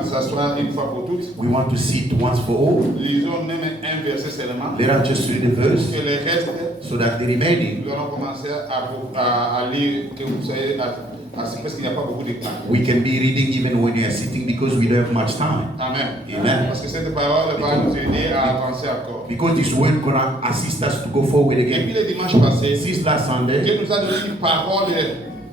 S'asseoir une fois pour toutes. We want to sit once for all. Lisons même un verset seulement. Let us just read the verse Que le reste, so that the remaining nous allons commencer à lire, que vous soyez assis parce qu'il n'y a pas beaucoup de temps. we can be reading even when we are sitting because we don't have much time. Amen. Amen. Parce que cette parole va nous aider à avancer encore. Because this word gonna assist us to go forward Et puis again. le dimanche passé, Since last Sunday, Dieu nous a donné une parole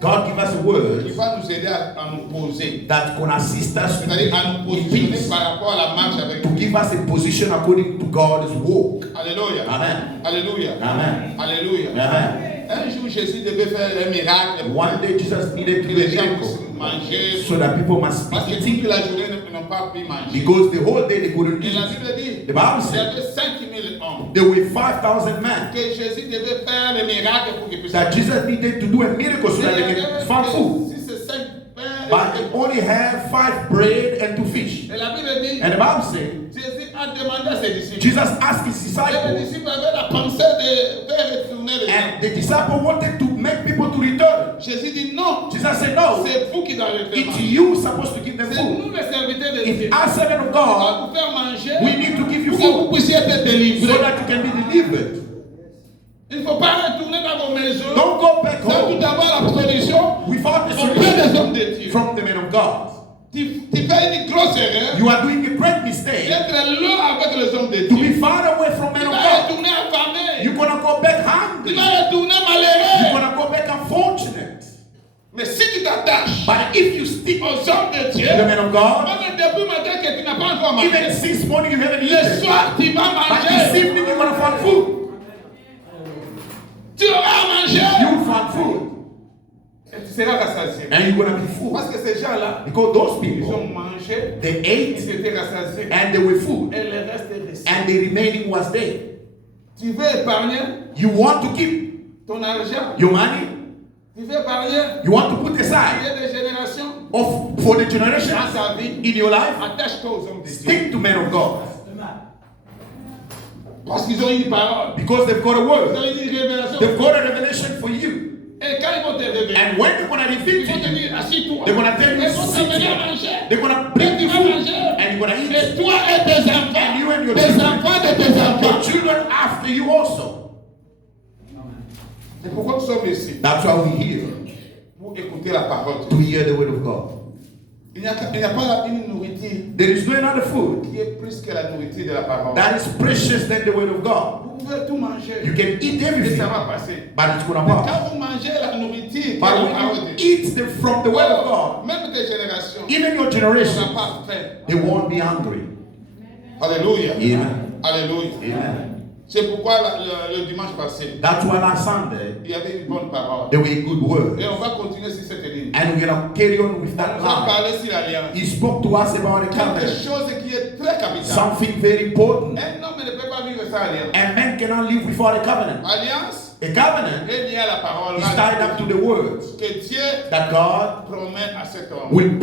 God give us a word qui va nous aider à nous poser. that can assist us C'est-à-dire à nous in positionner peace, par rapport à la marche avec to Dieu. give us a position according to God's walk. Alléluia. Amen. Alléluia. Amen. Alléluia. Amen. Un jour, Jésus devait faire un miracle. One day Jesus needed to Que do a les gens miracle puissent manger. so that people must Parce be que eating toute la journée, ils n'ont pas pu manger. because the whole day they couldn't Et la eat. Bible dit, The Bible il y said avait 5000 hommes. there were 5,000 men Que Jésus devait faire le miracle pour qu'ils puissent that Jesus needed to do a miracle so that they can find food. Si c'est 5 pains, But they only had 5 bread and 2 fish. et la Bible dit, And the Bible said, Jésus a demandé à ses disciples. Jesus asked his Et les disciples, disciples avaient la pensée de faire retourner les gens. and the disciple wanted to make people to return. Jésus dit non, Jesus said, no, c'est vous qui doivez faire it's manger. you supposed to give them C'est food. nous les serviteurs de If Dieu. as servant of On God, va vous faire manger we need to give you pour que vous food puissiez être so délivrés. that you can be delivered. Il ne faut pas retourner dans vos maisons Don't go back sans tout home d'abord la solution without the auprès des solution hommes de Dieu. from the men of God. Tu fais une grosse erreur You are doing a great mistake d'être loin avec les hommes de to Dieu. be far away from men Tu of vas God. retourner affamé. You're gonna go back Tu hungry. vas retourner You're malheureux. gonna go back unfortunate. Mais si tu t'attaches But if you stick aux hommes de Dieu, to the men of God, même depuis matin que tu n'as pas encore mangé, even since morning you haven't le eaten, soir tu vas but this manger. evening you're gonna find food. Tu auras mangé. You will find food, Et tu seras rassasié. and you're gonna be full. Parce que ces gens-là, Because those ils people, ont mangé, they ils ate étaient rassasiés. and they were full, Et le reste est resté. and the remaining was there. Tu veux épargner You want to keep ton argent. your money, Tu veux épargner you want to put il y aside a des générations for the generation dans sa vie. in your life. Attache-toi aux hommes de Dieu. Stick to men of God Parce qu'ils ont une parole. because they've got a Ils word. ont une révélation. They've got a revelation for you. Et quand ils vont te révéler, And when they're going to ils reveal vont to te you, dire, assis-toi. they're going to tell you, Ils vont sit t'amener à here. manger. They're going to Et bring tu you vas food, manger. and you're going to eat. Et toi et tes And enfants. you and your Tes children. enfants de tes Your enfants. children after you also. C'est pourquoi nous sommes ici. That's why we're here, Pour écouter la parole. to hear the word of God. Il n'y a pas une nourriture There is no another food qui est plus que la nourriture de la parole. that is precious than the word of God. Vous pouvez tout manger. You can eat Et everything, ça va passer. but it's going to Mais pass. quand vous mangez la nourriture qui est But la when parole you de Dieu, eat from the word of God, même tes générations, even your on generation, n'a pas faim. they won't be hungry. Alléluia. Amen. Alléluia. Amen. C'est pourquoi le dimanche passé, That's why last Sunday, il y avait une bonne parole. there were good words. Et on va continuer sur cette ligne. And we're going to carry on with On that nous a line. parlé sur l'alliance. He spoke to us about the Quelque covenant, chose qui est très capital. something very important. Un homme ne peut pas vivre sans alliance. And man cannot live without a covenant. Alliance A covenant est liée à la parole is tied up to the words que Dieu that God promet à cet homme. will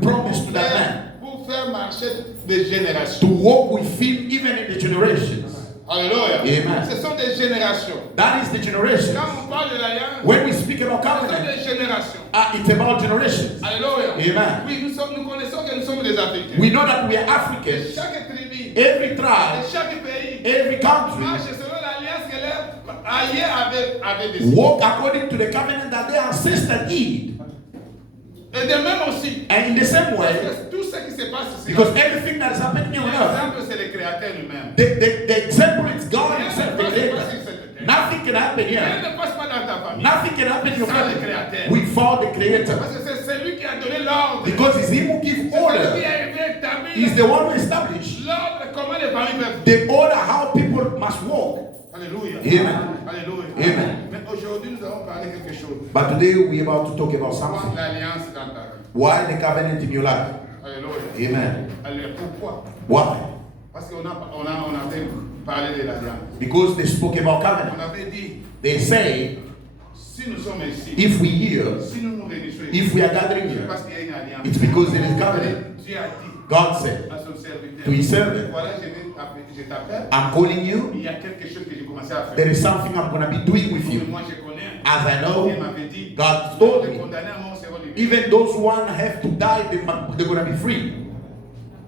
promise to that man Pour faire marcher des to générations. walk with him even in the generations. Alléluia. Amen. Ce sont des générations. That is the generation. Quand on parle de l'alliance, When we speak about ce sont covenant, des générations. it's about generations. Alléluia. Amen. Oui, nous connaissons que nous sommes des Africains. We know that we are Africans. Chaque tribu, Every tribe, chaque pays, every country marche selon l'alliance que leurs aïeux avaient décidé. walk according to the covenant that their ancestors did. Et de même aussi, And in the same way, parce que tout ce qui se passe ici, because everything that is happening on earth, l'exemple c'est le Créateur lui-même. the example is God Rien ne Himself, the passe pas Creator. sur cette terre. Nothing can happen Rien here. ne passe pas dans ta famille. Nothing can happen in your Sans le family Créateur. without the Creator. Parce que c'est celui qui a donné l'ordre. Because it's Him who gives C'est celui qui order. a établi He's the one who established l'ordre, comment les familles peuvent vivre. the order how people must walk. Alléluia. Amen. Alléluia. Amen. Mais aujourd'hui, nous allons parler quelque chose. But today we're about to talk about Pourquoi something. l'alliance dans ta vie? Why the covenant in your life? Alléluia. Amen. Alléluia. Pourquoi? Why? Parce qu'on avait parlé de l'alliance. Because they spoke about On covenant. avait dit, They say, si nous sommes ici, if we hear, si nous nous réunissons ici, if we are gathering c'est here, parce qu'il y a une alliance. it's because there is covenant. Dieu a dit God said, à son serviteur, to his servant, voilà, je t'appelle. I'm calling you. Il y a quelque chose que j'ai commencé à faire. There is something I'm going to be doing with Mais you. moi, je connais. As I know, Il m'avait dit, God told les me, condamnés à mort seront libérés. even those who have to die, they're going to be free.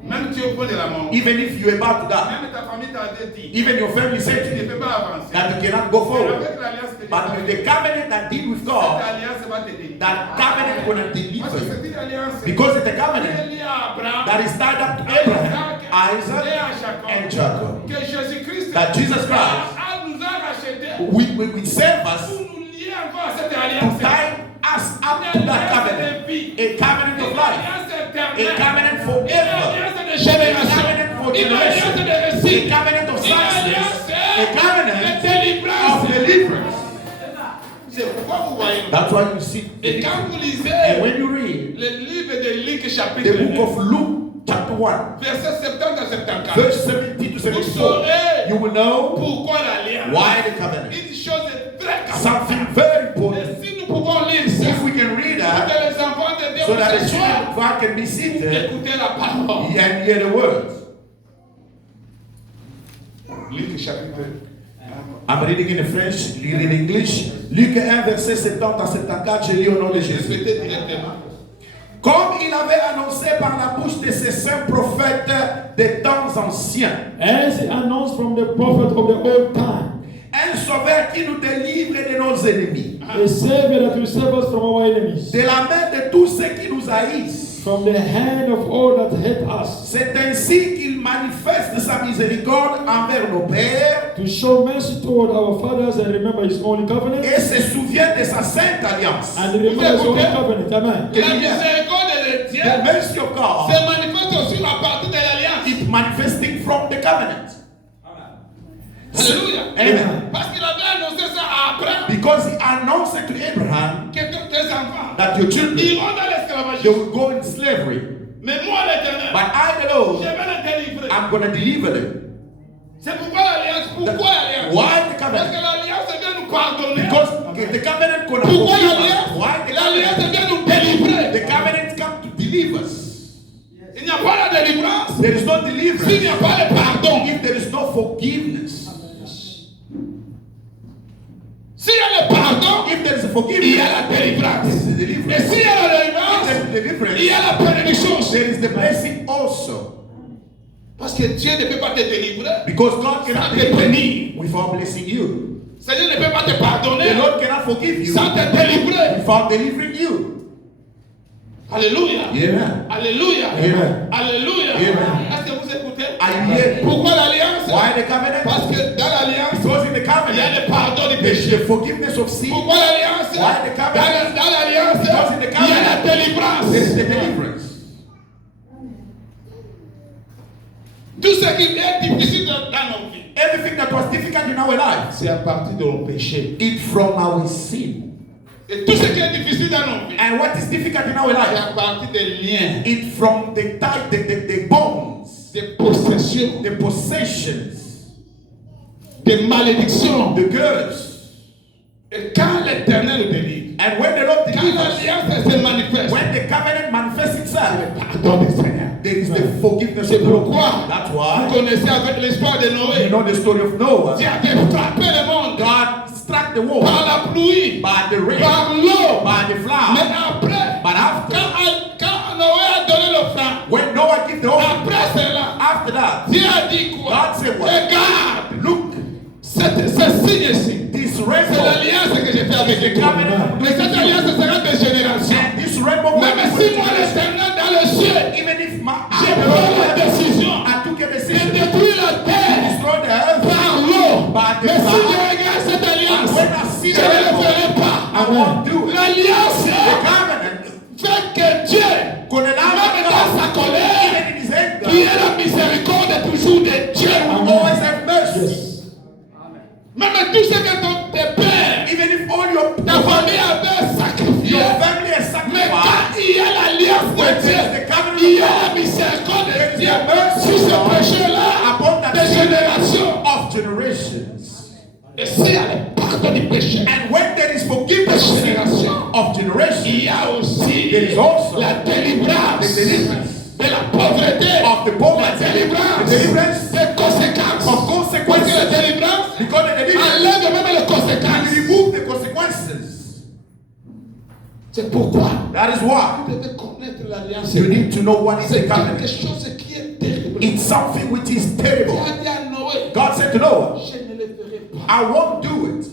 Même tu es au point de la mort. Even if you're about to die, Même ta famille t'a dit. even your family said to Tu ne you peux pas avancer. that you cannot go Mais forward. avec l'alliance que Dieu But t'a with faite, the covenant that did with cette God, alliance va te délivrer. that covenant gonna Parce deliver que you. c'est une alliance Because it's a qui est covenant liée à Abraham, that is tied up to Abraham, Isaac, and Jacob. que Jésus-Christ That Jesus Christ nous a rachetés will save us pour nous lier encore à cette to alliance. tie us up to that covenant. A covenant of life. A covenant forever. A covenant for generation. A covenant of success. A covenant of deliverance. C'est pourquoi vous voyez. That's why you see. Et quand vous lisez And when you read le livre de Luc chapitre the book 1, of Luke, chapter 1, verset 70 à 74, verse 70 to 74, you will know pourquoi l'alliance. why the covenant. Une chose très capitale. Something very Et important. si nous pouvons lire ça, If we can read que that, les enfants de Dieu so that the puissent children s'asseoir, of God can be seated écouter la parole. and hear the words. Luc chapitre 1. I'm reading in the French, reading in English. Luc 1, verset 70 à 74, je lis au nom de Jésus. Répétez directement. Comme il avait annoncé par la bouche de ses saints prophètes des temps anciens, As he announced from the prophet of the old time, un sauveur qui nous délivre de nos ennemis, a Savior that will save us from our enemies, de la main de tous ceux qui nous haïssent. from the hand of all that hate us, C'est ainsi qu'il manifeste sa miséricorde envers nos pères to show mercy toward our fathers and remember his holy covenant, et se souvient de sa sainte alliance. and remember his holy covenant. Amen. La miséricorde de Dieu The mercy of God se manifeste aussi à partir de l'alliance. is manifesting from the covenant. Alléluia. Amen. Parce qu'il avait annoncé ça à Abraham Because he announced to Abraham que tes enfants that your children, iront dans l'esclavage. they will go in slavery. Mais moi, l'Éternel, But I, the je Lord, vais les délivrer. I'm going to deliver them. C'est pourquoi l'alliance. Pourquoi l'alliance? Why the Parce covenant? que l'alliance vient nous pardonner. Because the covenant could have Pourquoi forgiven us. l'alliance? Why the L'alliance covenant? vient nous délivrer. The covenant come to deliver us. Il n'y a pas la délivrance There is no s'il deliverance n'y a pas le pardon. if there is no forgiveness. S'il y a le pardon, If there is a il y forgiveness, a la délivrance. there is a Et deliverance. s'il y a la If there délivrance, is deliverance, il y a la bénédiction. there is the blessing also. Parce que Dieu ne peut pas te délivrer. Because God cannot Sans te deliver bénir. without blessing you. Seigneur ne peut pas te pardonner The Lord cannot forgive you sans te délivrer. without delivering you. Alléluia. Amen. Alléluia. Amen. Alléluia. Amen. Est-ce que vous écoutez? I hear. Pourquoi l'alliance? Why the covenant? Parce que dans l'alliance, Because in the il y a covenant, le pardon du there is péché. the forgiveness of sin. Pourquoi l'alliance? Why the covenant? Dans l'alliance, Because in the il y a la covenant, délivrance. there is the deliverance. Tout ce qui est difficile dans nos vies, Everything that was difficult in our lives, c'est à partir de nos péchés. it's from our sin. Et tout ce qui est difficile dans nos vies, And what is difficult in our c'est life, à partir des liens, it's from the tie, the bonds, des possessions, the possessions, des malédictions. the curse. Et quand l'Éternel nous délivre, And when the Lord quand delivers us, l'alliance se manifeste, when the covenant manifests itself, pardon du Seigneur. there is the forgiveness C'est of the Lord. pourquoi That's vous why connaissez avec l'histoire de you Noé. know the story of Noah. Dieu avait frappé le monde God struck the par world la pluie, by the rain, par l'eau. by the Mais flood. après, But after, quand Noé a donné l'offrande, when Noah gave the offering, après cela, after that, Dieu a dit quoi? God said what? Regarde, Look, ce signe-ci, this c'est rainbow, l'alliance que j'ai fait avec the toi. covenant, Mais cette alliance sera des générations. and this rainbow will Même be si for moi, generations. l'Éternel, dans le ciel, Even if my j'ai pris la décision I took a de decision to détruire la terre destroy the earth par l'eau. by the Mais si je flood, regarde cette alliance, when I see je the ne le rainbow, ferai pas. I won't do it. L'alliance The covenant, fait que Dieu, qu'on est là, même dans sa colère, even in his anger, qui est la miséricorde toujours de Dieu. will always have mercy. Même tout ce que tes pères, Even if all your ta famille avait sacrifié, your family has mais sacrificed, quand il y a l'alliance de Dieu, il y a la miséricorde de Dieu sur ce péché-là, upon that des générations. of generations. Et s'il y a le pardon du péché, And when there is forgiveness of sin of generations, il y a aussi there is also la délivrance the deliverance de la pauvreté, of the la poverty, délivrance the deliverance des conséquences. of Parce que la consequences. délivrance Because the deliverance enlève même les can conséquences. remove the consequences. C'est pourquoi That is why vous devez connaître l'alliance. you need to know what is the C'est quelque covenant. chose qui est It's something which is terrible. Dieu a dit à Noé, God said to Noah, je ne le ferai pas. I won't do it.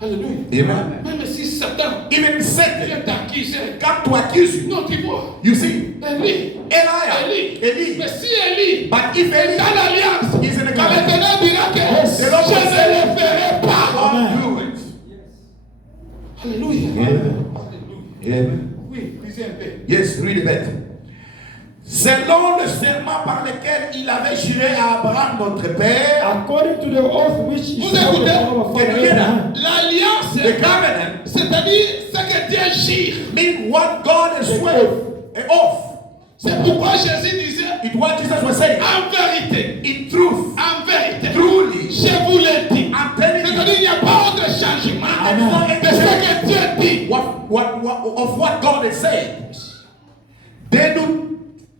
Alléluia. Amen. Même si Satan Even Satan vient t'accuser, come to accuse you. non, tu vois, You see, Élie, Eli. mais si Élie But if est Eli dans l'alliance, is in the quand covenant, l'Éternel dira que Yes. je ne le ferai I pas. won't do it. Alléluia. Amen. Amen. Oui, lisez un peu. Yes, read a bit. Selon le serment par lequel il avait juré à Abraham, notre père, According to the oath which he Vous swore écoutez? to our father Abraham, L'alliance, the covenant, c'est-à-dire ce que Dieu jure. means what God has sworn, an oath. C'est pourquoi Jésus disait, It's what Jesus was saying. en vérité, In truth, en vérité, truly, je vous l'ai dit. I'm telling C'est-à-dire you, il n'y a pas autre changement Amen. de ce que Dieu dit. of what God has said.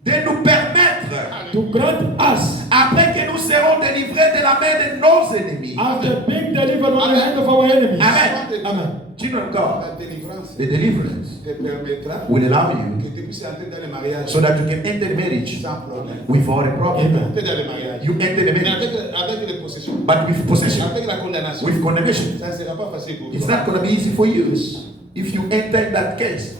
De nous permettre, to grant us, après que nous serons délivrés de la main de nos ennemis. after being delivered from the hand of our enemies. Amen. Amen. Children of God, La délivrance the deliverance te permettra will allow you que tu puisses entrer dans le mariage so that you can enter marriage sans problème. without a problem. Amen. Entrer dans le mariage. You enter the Mais marriage, avec les possessions, but with possession, avec la condamnation, with condemnation. ça ne sera pas facile pour It's toi. not going to be easy for you if you enter in that case.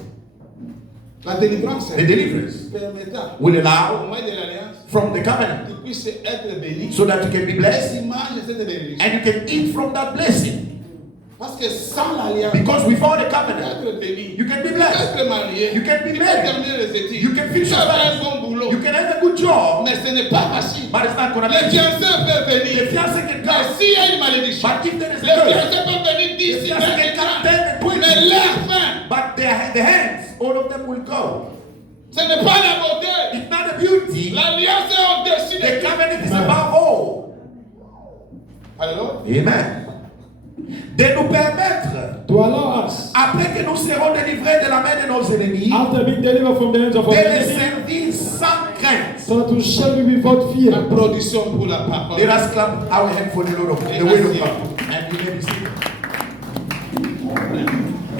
La délivrance The deliverance permettra will au allow moyen de l'alliance from the covenant que tu puisses être béni. so that you can be blessed Laisse image de cette bénédiction. and you can eat from that blessing. Parce que sans l'alliance, Because without the tu peux covenant, être béni. you can be Tu peux blessed. être marié. You can be Tu peux married. terminer les études. You can finish Tu your peux avoir un studies. bon boulot. You can have a good job, Mais ce n'est pas facile. but it's not going to Les be. fiancés peuvent The venir. fiancé can Mais come, s'il y a une malédiction, but if there is les a curse, fiancés peuvent venir the d'ici, fiancé can come 10 and 20, mais leur fin, but the hands, all of them will go. ce n'est pas la beauté. It's not the beauty. L'alliance est au-dessus de The tout. covenant is above all. Alléluia. Amen. De nous permettre, To allow us, après que nous serons délivrés de la main de nos ennemis, after being delivered from the hands of de our les enemies, servir sans crainte. so to serve you without La fear. production pour la parole. Let us clap our hand for the Lord of the word of God. And you may be seated.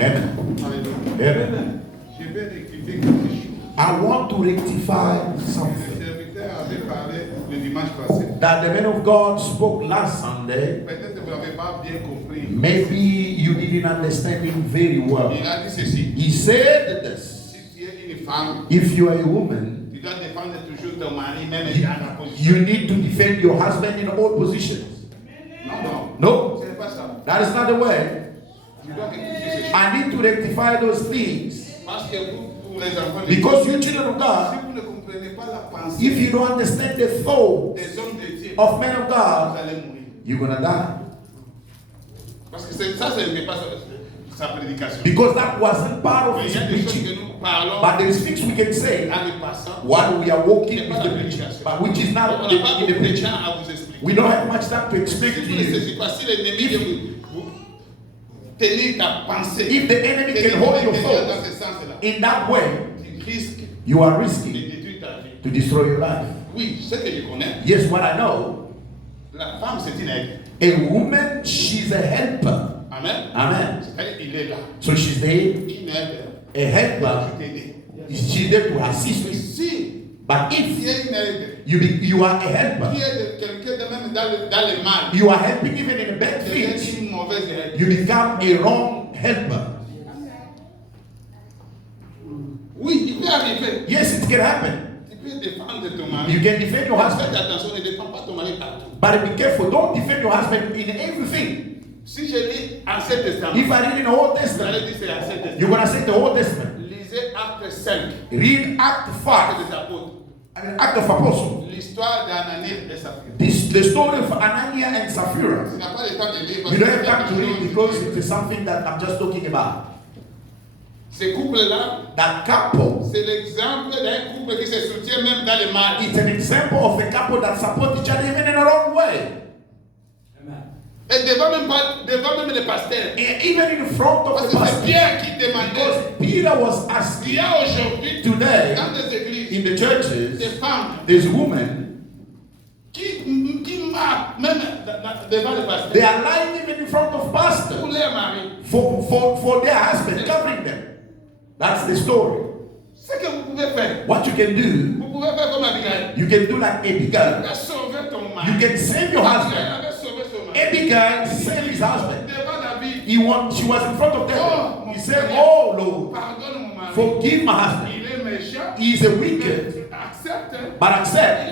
Amen. Alléluia. Amen. Je vais rectifier quelque chose. I want to rectify Le something serviteur avait parlé le dimanche passé. that the man of God spoke last Sunday. Peut-être que vous n'avez pas bien compris. Maybe you didn't understand him very well. Il a dit ceci. He said this: Si tu es une femme, if you are a woman, tu dois défendre toujours ton mari, même you, dans la position. you need to defend your husband in all positions. Non, non. No, Ce n'est pas ça. that is not the way. Tu dois rectifier ces choses. I need to rectify those things Parce que vous les enfants de because Dieu, you children of si God, vous ne comprenez pas la pensée if you don't understand the thoughts des hommes de Dieu, of men of vous God, allez mourir. you're gonna die. Parce que ça, ce n'est pas sa prédication. Because that wasn't part of Mais his il y a des choses que preaching. nous parlons But there is things we can say en les passant. while we are walking Ce n'est with pas the la preaching, prédication. but which is On not n'a pas in the beaucoup de preaching. temps à vous expliquer. We don't have much time to explain Si to vous ne you. savez pas, si l'ennemi vient vous tenir ta pensée, If the enemy tenir can ton hold your intérieur dans thoughts ce sens-là, in that way, tu risques you are de risking détruire ta vie. to destroy your life. Oui, ce que je connais, Yes, what I know, la femme c'est une aide. a woman, she's a helper. Amen. Amen. C'est-à-dire qu'il est là. So she's there, Une aide. a helper. Pour t'aider. She's there to assist Mais you. si But tu if es une aide, you are a helper, qui est quelqu'un de même dans le mal, you are helping even in the bad tu es things, une mauvaise aide. you become a wrong helper. Oui, il peut arriver. Yes, it can happen. Tu peux défendre ton mari. You can defend your Faites husband, attention, ne défends pas ton mari partout. but be careful. Don't defend your husband in everything. Si je lis Ancien Testament, If I read in the Old vous allez Testament, dire c'est Ancien Testament. you're gonna say the Old Testament. Lisez Acte 5, Read Act Acte 5, des Apôtres. Act of Apostle. L'histoire d'Ananias et Saphira. The story of Anania and Sapphira. Tu n'as pas le temps de lire parce You que don't have c'est time to quelque read chose. because it is something that I'm just talking about. Ces couples-là, That couple, c'est l'exemple d'un couple qui se soutient même dans le mal. it's an example of a couple that support each other even in the wrong way. Et devant même le pasteur. And even in front of Parce the que c'est pastor. Pierre qui demandait. Because Peter was Il asking y a aujourd'hui today dans des églises in the des churches, femmes there's women, qui marquent même devant le pasteur. they are lying even in front of Pour pastors leur mari. for their husband, covering them. That's the story. Ce que vous pouvez faire. What you can do, Vous pouvez faire comme You can do like Abigail. You can save your husband. Abigail saved his husband. She was in front of them. He said, "Oh Lord, forgive my husband. He is a wicked, but accept."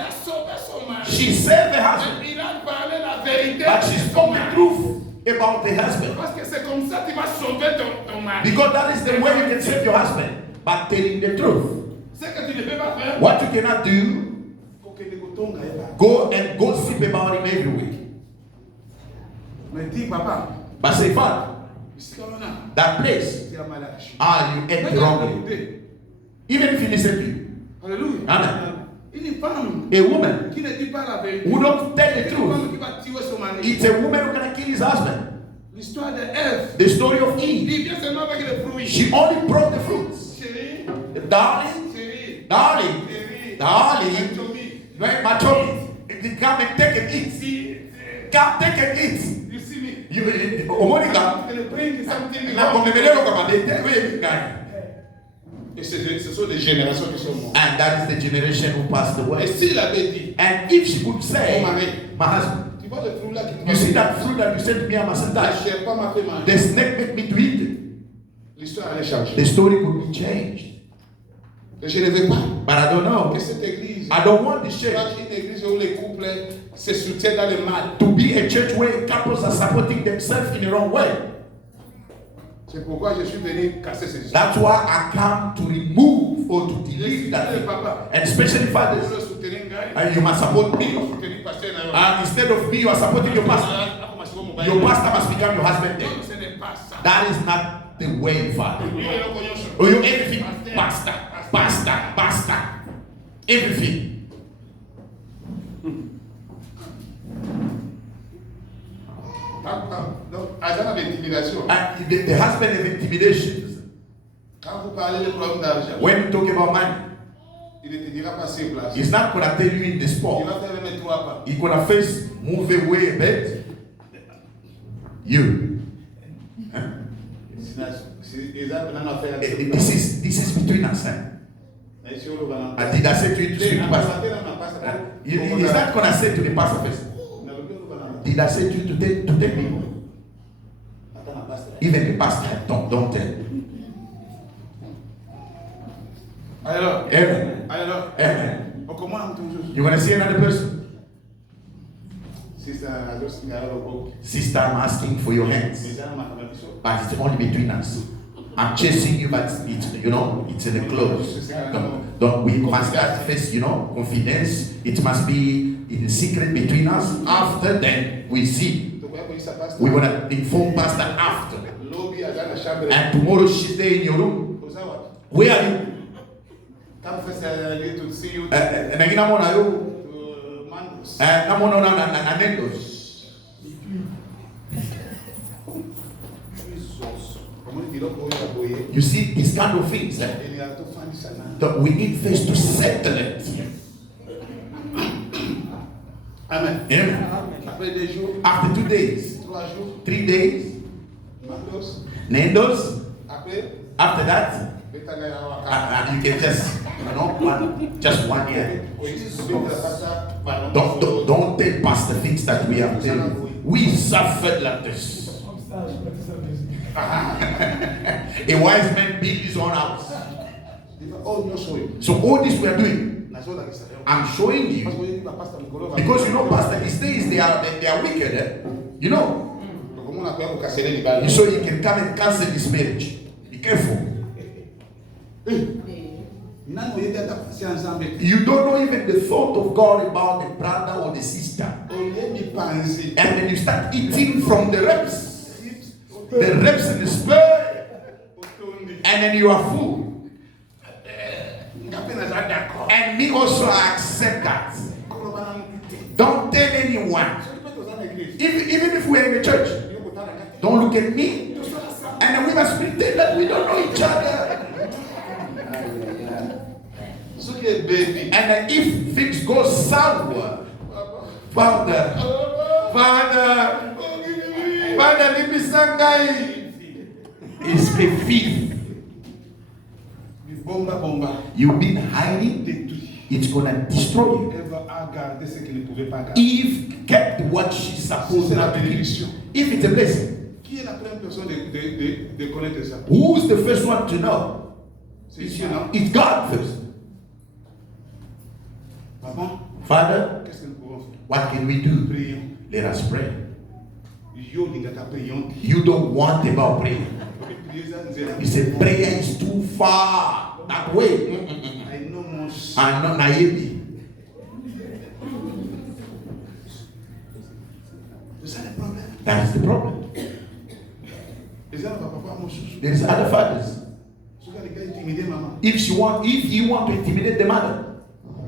She saved the husband, but she spoke the truth about the husband. Because that is the way you can save your husband, by telling the truth. What you cannot do, go and gossip about him every week. But say, Father, that place, you act wrongly. Even if you listen to you. Hallelujah. Amen. A woman who don't tell the truth, it's a woman who's going to kill his husband. The story of Eve. She only brought the fruits. Darling, my child, come and take and eat. Come, take and eat. You and that is the generation who passed away. And if she could say, my husband, you see that fruit that you said to me, I mustn't touch. The snake made me to eat it. The story could be changed. But I don't know. I don't want this church to be a church where couples are supporting themselves in the wrong way. That's why I come to remove or to delete that thing. And especially fathers, you must support me. And instead of me, you are supporting your pastor. Your pastor must become your husband then. That is not the way, Father. Or you everything, pastor. Everything. The husband of intimidation. When you talk about money, he's not going to tell you in the spot. He's going to first move away a bit. You. Huh? This is between us. Huh? Did I say to you to speak to pastor? He's not going to say to the pastor first. Did I say to you to take me? Even the pastor, don't tell. Amen. Amen. You want to see another person? Sister, I'm asking for your hands. But it's only between us. I'm chasing you, but it's in the clothes. We must have first, confidence. It must be in secret between us. After then, we see. We're going to inform pastor after. And tomorrow she's there in your room. Where are you? To see you. You see these kind of things that we need first to settle it. Amen. Amen. After 2 days, 3 days, Nando's. After that, you can just 1 year. Don't tell pastor things that we have done. We suffered like this. A wise man built his own house. So all this we are doing, I'm showing you because pastor these days they are wicked. So you can come and cancel this marriage. Be careful. You don't know even the thought of God about the brother or the sister. And then you start eating from the reps. The reps in the spirit. And then you are full. And me also accept that. Don't tell anyone. Even if we're in the church, don't look at me. And then we must pretend that we don't know each other. And then if things go sour, Father, let me sangai is the thief. You've been hiding it's gonna destroy you. Elle va garder ce qu'elle ne pouvait pas garder. If kept what she's supposed not to keep. If it's a blessing. Qui est la première personne de connaître ça? Who's the first one to know? C'est Dieu, non? It's God first. Papa, Father, qu'est-ce que nous pouvons faire? what can we do? Prions. Let us pray. Yo, l'ingata prions. You don't want about prayer. Priez ça, nous allons. You say prayer is too far that way. I know mon I'm not naive. C'est ça le problème. That is the problem. Les gens ne vont pas mon chouchou. There is other fathers. Ce gars, les gars, intimider maman. If you want to intimidate the mother,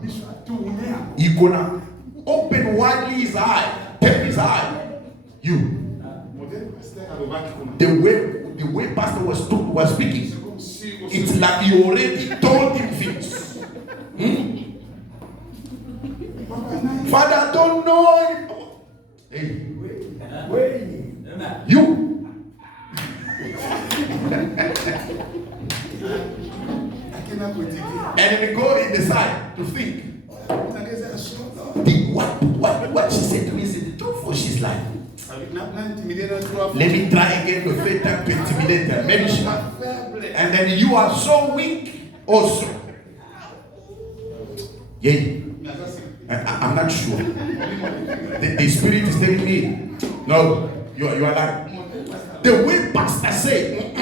Il soit tourné. he gonna open widely his eye, tap his eye. You, Modèle pasteur à l'ovac comme. the way pastor was speaking, C'est comme si it's like you already told him things. Father, I don't know. Hey, you. And then go in the side to think. What she said to me is the truth, or she's lying. Let me try again to fit that to intimidate her. Maybe she might. And then you are so weak also. Yeah. I'm not sure. The spirit is telling me, no, you are lying. The way pastor said,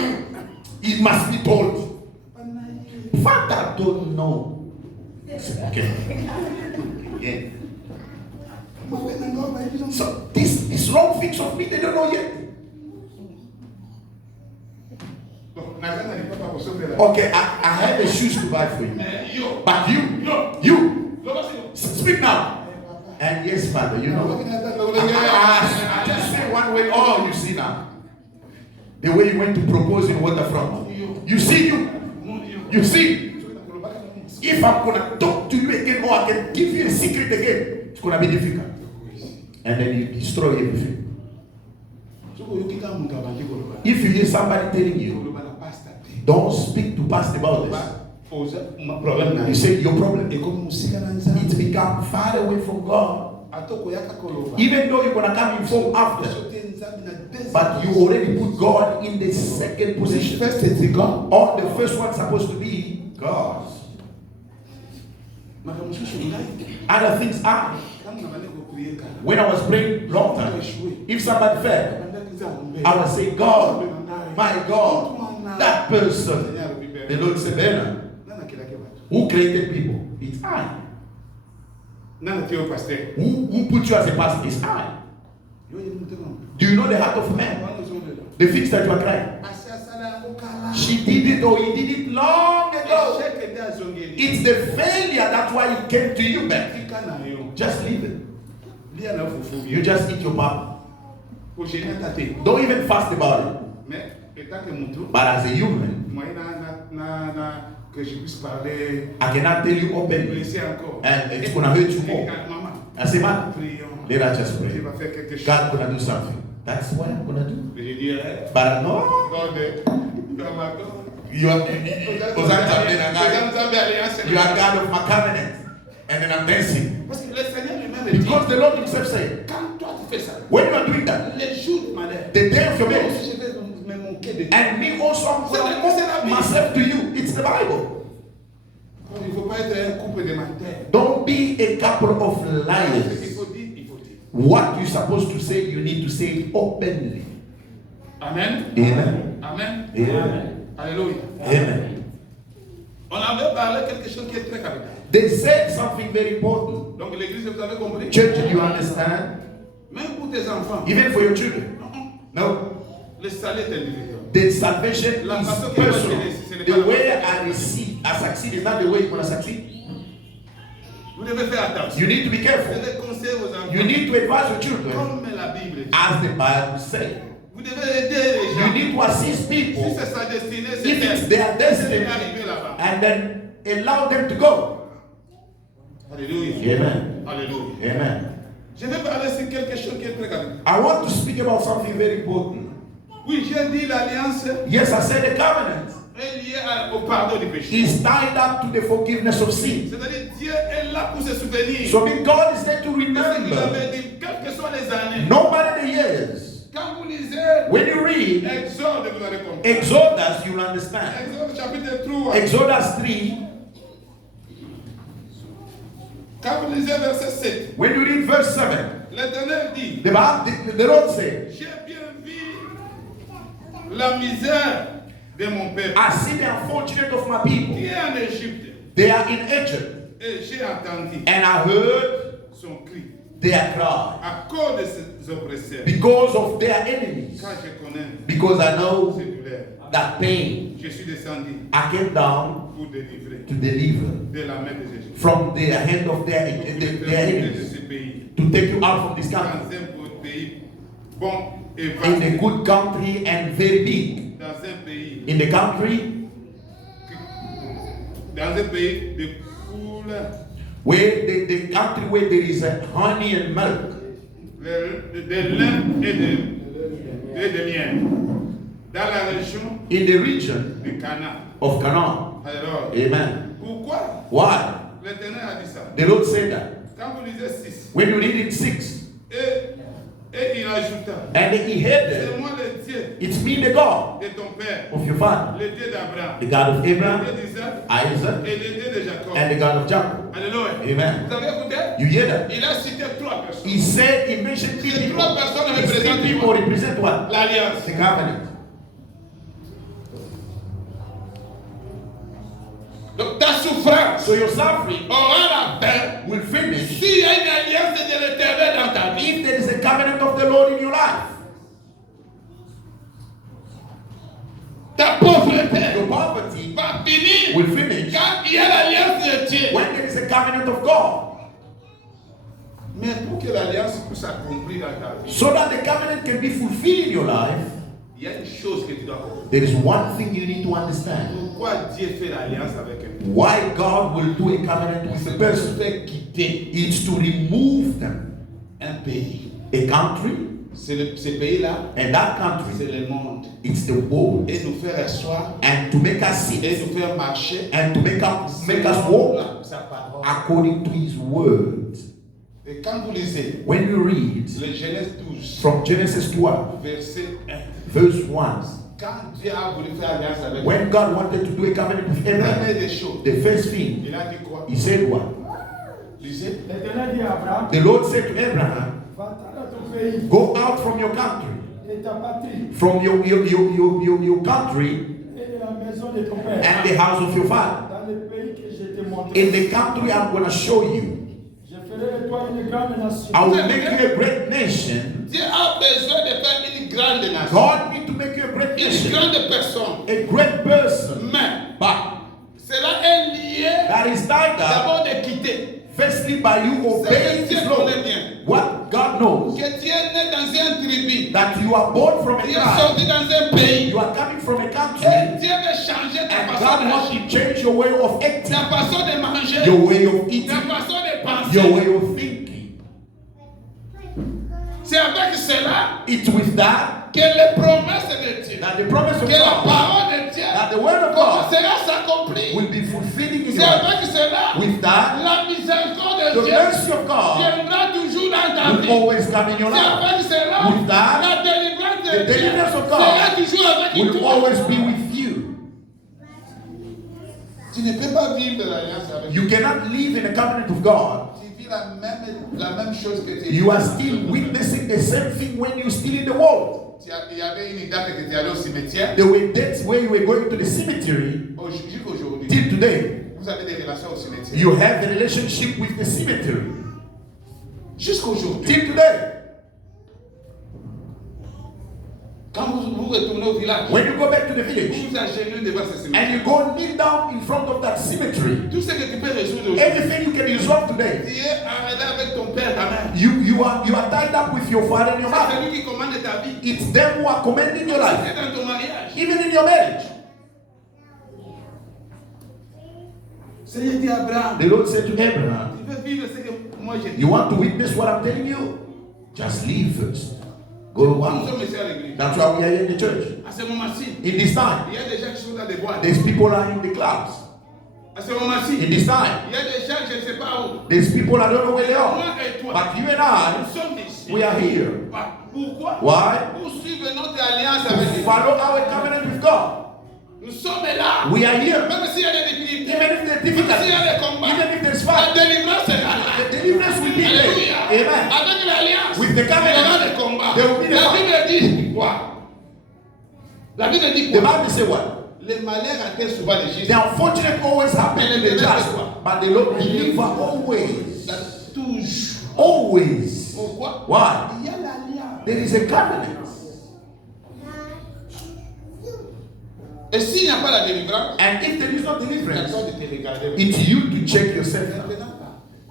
it must be told. Father don't know. Okay. Yeah. So this wrong things of me, they don't know yet. Okay, I have the shoes to buy for you. But you speak now. And yes, Father, you know. I just say one way. Oh, you see now. The way you went to propose in Waterfront. You see You see. If I'm going to talk to you again or I can give you a secret again, it's going to be difficult. And then you destroy everything. If you hear somebody telling you, don't speak to pastor about this. You say your problem. It's become far away from God. Even though you're going to come in form after. But you already put God in the second position. First it's God. Or the first one's supposed to be God. Other things are. When I was praying long time, if somebody fell, I would say, God, my God, that person. The Lord said, Bernard, who created people? It's I. Who put you as a pastor? It's I. Do you know the heart of man? The things that you are crying. She did it or he did it long ago. It's the failure, that's why it came to you back. Just leave it. You just eat your papa. Don't even fast about it. But as a human, I cannot tell you openly. And it's going to hurt you more. I say, man, let us just pray. God's going to do something. That's what I'm going to do. But no. You are God of my covenant. And then I'm dancing. Because the Lord himself said, when you are doing that, the day of your marriage, and me also, I'm going to offer myself to you. It's the Bible. Don't be a couple of liars. What you're supposed to say, you need to say it openly. Amen. Amen. Amen. Amen. Alléluia. Amen. On avait parlé quelque chose qui est très capital. They said something very important. Donc l'église, vous avez compris? Church, do you understand? Même pour tes enfants. Even for your children. No. Le salut est individuel. The salvation is personal. The way I receive, I succeed is not the way you're going to succeed. Vous devez faire attention. You need to be Vous careful. devez conseiller vos enfants. You need to advise your children Comme la Bible dit. as the Bible says. Vous devez aider les gens. You need to assist people Si c'est sa destinée, c'est if it's elle. their Vous destiny devez arriver là-bas. and then allow them to go. Alléluia. Amen. Alléluia. Amen. Je vais parler sur quelque chose qui est très capital. I want to speak about something very important. Oui, j'ai dit l'alliance Yes, I said the covenant est liée au pardon du péché. is tied up to the forgiveness of sin. C'est-à-dire Dieu est là pour se souvenir. So mean God is there to C'est ce qu'il remember. avait dit, quelles que soient les années. No matter the years. Quand vous lisez When you read Exode, vous allez comprendre. Exodus, you'll understand. Exode chapitre 3. Exodus 3, Quand vous lisez verset 7, when you read verse 7, l'Éternel dit, the Lord said, j'ai bien vu la misère de mon peuple I see the unfortunate of my people. qui est en Égypte. They are in Egypt, Et j'ai entendu and I heard son cri their cry à cause de ses oppresseurs. because of their enemies. Quand je connais Because I know ces douleurs, that pain. je suis descendu I came down pour délivrer to deliver de la main des Égyptiens. from the hand of their De enemies, ce pays. to take you out from this Dans country, un beau pays bon et in a vaste. good country and very big. Dans un pays. In the country Dans un pays de coule. where the country where there is honey and milk, De lin et de miel. Dans la région in the region du Cana. of Canaan. Alors, Amen. pourquoi Why? l'Éternel a dit ça? The Lord said that. Quand vous lisez 6, When you read in 6, et il ajouta, and he heard c'est that, moi le Dieu it's me, the God de ton père, of your father, le Dieu d'Abraham, the God of le Abraham, Dieu d'Isaac Isaac, et le Dieu de Jacob. and the God of Jacob. Alléluia. Amen. Vous avez écouté? You hear that? Il a cité 3 personnes. He said, he mentioned three Ces people. 3 personnes These three représentent people quoi? represent what? L'alliance. The covenant. Donc ta souffrance So your suffering aura la fin will finish s'il y a une alliance de l'Éternel dans ta vie. if there is a covenant of the Lord in your life. Ta pauvreté Your poverty va finir will finish quand il y a l'alliance de Dieu. when there is a covenant of God. Mais pour que l'alliance puisse s'accomplir dans ta vie, So that the covenant can be fulfilled in your life, il y a une chose que tu dois comprendre. there is one thing you need to understand. Pourquoi Dieu fait l'alliance avec un peuple? Why God will do a covenant with a C'est pour person. faire quitter It's to remove them. un pays. A country, Ce pays-là, and that country, c'est le monde. it's the world. Et nous faire asseoir, And to make us sit, et nous faire marcher, and to make us walk sa parole. according to His word. Et quand vous lisez When you read le Genèse 12, from Genesis 12, verset 1, verse 1, quand Dieu a voulu faire alliance avec when God wanted to do a covenant with la première Abraham, des choses, the first thing, il a dit quoi? He said what? Lisez. L'Éternel dit à Abraham, The Lord said to Abraham, va-t'en dans ton pays go out from your country, et ta patrie from your country et de la maison de ton père and the house of your father. dans le pays que je t'ai montré. In the country I'm going to show you, Je ferai de toi une grande nation. I will make you a great nation. Dieu a besoin de faire une grande nation, God need to make you a great une nation, grande personne. a great person. Mais But cela est lié that is tied up d'abord de quitter. firstly by you obeying His law. What God knows, Que tu es né dans un tribu, that you are born from a tu es tribe, sorti dans un pays. you are coming from a Et country, Dieu veut changer ta and façon God de wants agir, to change your way of acting, ta façon de manger, your way of ta eating, façon de your penser. way of thinking. C'est avec cela It's with that que les promesses de Dieu, that the promise of que la God, parole de Dieu that the word of God commencera à s'accomplir. will be fulfilling in C'est your life. avec cela With that, la miséricorde de the Dieu mercy of God viendra toujours dans ta will vie. always come in your C'est life. avec cela With that, la délivrance the de Dieu deliverance of God sera toujours avec will toi. always be with you. Tu ne peux pas vivre de l'alliance avec You cannot live in the covenant of God. Tu vis la même chose que tu You are still witnessing the same thing when you're still in the world. Il y avait une date que tu allais au cimetière. There were dates where you were going to the cemetery Jusqu'aujourd'hui, till today. vous avez des relations au cimetière. You have a relationship with the cemetery Jusqu'aujourd'hui. till today. Quand vous retournez au village, When you go back to the vous village vous agenouillez devant ce cimetière. and you go kneel down in front of that cemetery, Tout ce que tu peux résoudre aujourd'hui, everything you can resolve today, tu es arrêté avec ton père, ta mère. you are tied up with your father and your C'est mother. celui qui commande ta vie. It's them who are commanding your life, C'est dans ton mariage. even in your marriage. Seigneur dit à Abraham, The Lord said to Abraham, tu veux vivre ce que moi j'ai dit. you want to witness what I'm telling you? Just leave first. Go Nous on. sommes ici à l'église. That's why we are here in the church. À ce moment-ci, In this time, il y a des gens qui sont dans des boîtes. there's people are in the clubs. À ce moment-ci, In this time, il y a des gens, je ne sais pas où. there's people I don't know where they are. Moi et toi, But you and I, nous sommes ici. we are here. Pourquoi? Why? Pour suivre notre alliance To avec Dieu. follow our covenant with God. Nous sommes là. We are here. Même s'il y a des difficultés, Even if there's même s'il y difficulties, a des combats, even if there's la fight, délivrance est là. the deliverance will be there. Alléluia. Amen. Avec l'alliance, With the il y aura covenant, des combats. there will be the La fight. Bible dit quoi? La Bible dit The quoi? Bible says what? Les malheurs atteignent souvent les justes. The unfortunate always happen to the just, but the Lord deliver always. Toujours. Always. Pourquoi? Why? Il y a l'alliance. There is a covenant. Et s'il n'y a pas la délivrance, And if there is no deliverance, d'accord de te regarder. it's you to check yourself. Maintenant,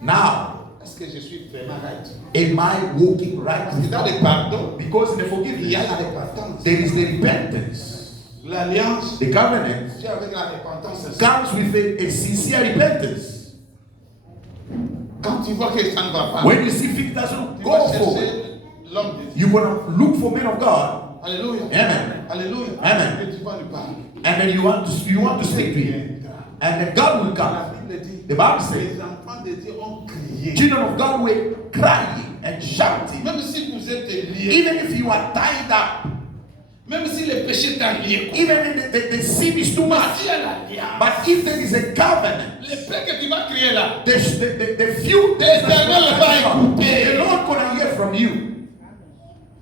Now, est-ce que je suis vraiment right? am I walking right Parce with que dans God? le pardon, Because in the il y a forgiveness, la repentance. there is the repentance. L'alliance, The covenant c'est avec la repentance. comes with a sincere repentance. Quand tu vois que ça ne va pas, When you see things doesn't tu go vas forward, chercher l'homme de Dieu. you're going to look for men of God. Alléluia. Amen. Alléluia. Amen. Et tu vas lui parler. And then you want to speak to him. And then God will La come. Bible dit, The Bible says, les enfants de Dieu ont crié. children of God were crying and shouting. Même si vous êtes liés, Even if you are tied up, même si le péché t'a lié, even if the sin is too much, s'il y a l'alliance, but if there is a covenant, le paix que tu vas crier là, the few days that the Lord gonna hear from you.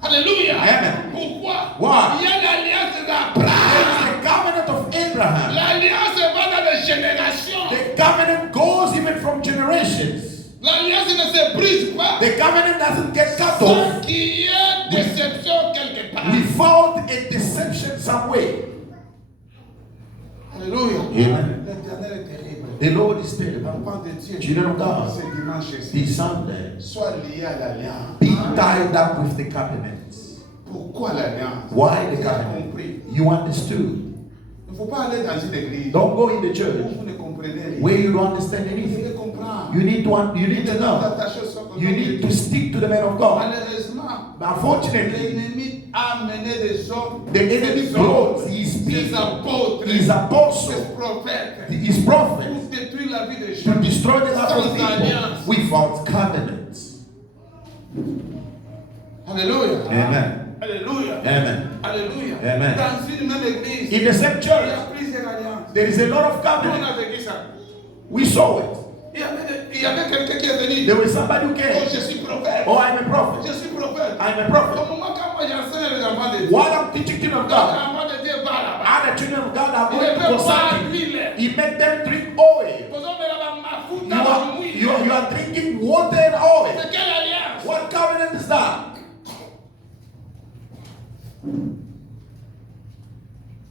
alléluia. Amen. Pourquoi? Why? Il y a l'alliance There d'Abraham. is the covenant of Abraham. L'alliance va dans les générations. The covenant goes even from generations. L'alliance ne se brise pas. The covenant doesn't get cut Sans off qu'il y ait déception quelque part. without a deception somewhere. Alléluia. Amen. L'éternel est terrible. The Lord is terrible. Enfant de Dieu. Children of God, Ce dimanche-ci, this Sunday, sois lié à l'alliance. be tied up with the covenant. Pourquoi l'alliance? Why the Tu as covenant? compris. You understood. Il ne faut pas aller dans une église. Don't go in the Où church vous ne comprenez rien. where you don't understand Vous anything. devez comprendre. You need to know. T'attacher au socle. You need to stick to the man of God. Malheureusement, Unfortunately, l'ennemi a mené des hommes, the enemy des brought hommes, his des people, apôtres, his des apostles, prophètes, his prophets, pour détruire la vie des to gens. destroy the life of Sans alliance. people without covenants. Alléluia. Amen. Alléluia. Amen. Alléluia. Amen. Dans une même église, In the same il y church, a plusieurs alliances. there is a lot of Nous, on covenants. a vécu ça. We saw it. Il y avait quelqu'un qui est venu. There was somebody who Oh, came. je suis prophète. Oh, I'm a prophet. Je suis prophète. I'm a prophet. Au moment quand moi j'enseigne les enfants de Dieu, While I'm teaching children of quand God, les enfants de Dieu vont là-bas, other children of God are il going ne to peut go pas something. l'huile. He made them drink oil. Posons là-bas ma foute You are, you are drinking water and oil. C'est quelle alliance? What covenant is that?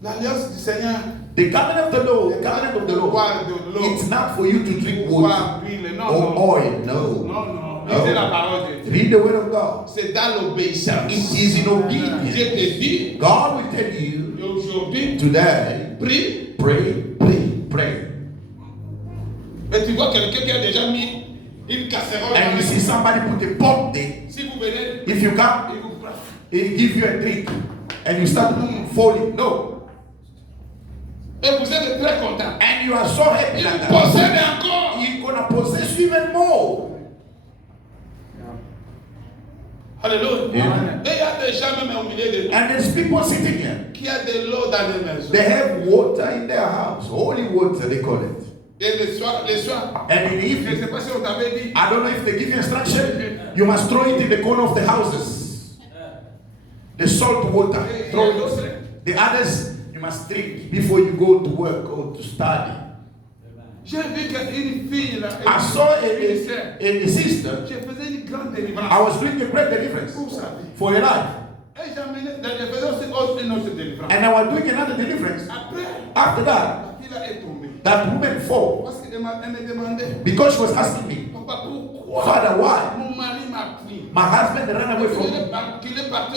L'alliance du Seigneur. The covenant of the Lord, the covenant of the Lord, Boire de l'eau. it's not for you to drink Boire water d'huile. Non, or non. oil. No. Non, non. Lisez la parole de Dieu. Read the word of God. C'est dans l'obéissance. It is in Dieu obedience. te dit, God will tell you aujourd'hui, today, prie. pray. Et tu vois quelqu'un qui a déjà mis une casserole. And you see somebody put a pot there. Si vous venez, If you come, il vous place. he give you a drink. And you start falling. No. Et vous êtes très content. And you are so happy Il like vous possède that. encore. He's going to possess you even more. Alléluia. Amen. Et il y a des gens même au milieu de nous And there's people sitting here. qui a de l'eau dans les maisons. They have water in their house. Holy water, they call it. Et le soir, And in the je ne evening, sais pas si on t'avait dit, I don't know if they give you instruction. You must throw it in the corner of the houses. The salt water. Throw it. The others, you must drink before you go to work or to study. j'ai vu qu'une fille là, I saw une sœur, a sister. je faisais une grande délivrance. I was doing a great deliverance Pour sa vie. for her life. Et je faisais aussi une autre délivrance. And I was doing another deliverance. Après, After that, la fille là est tombée. that woman fall Parce qu'elle me demandait, because she was asking me, papa, pourquoi Father, why? mon mari m'a pris? My husband ran away from me Qu'il est parti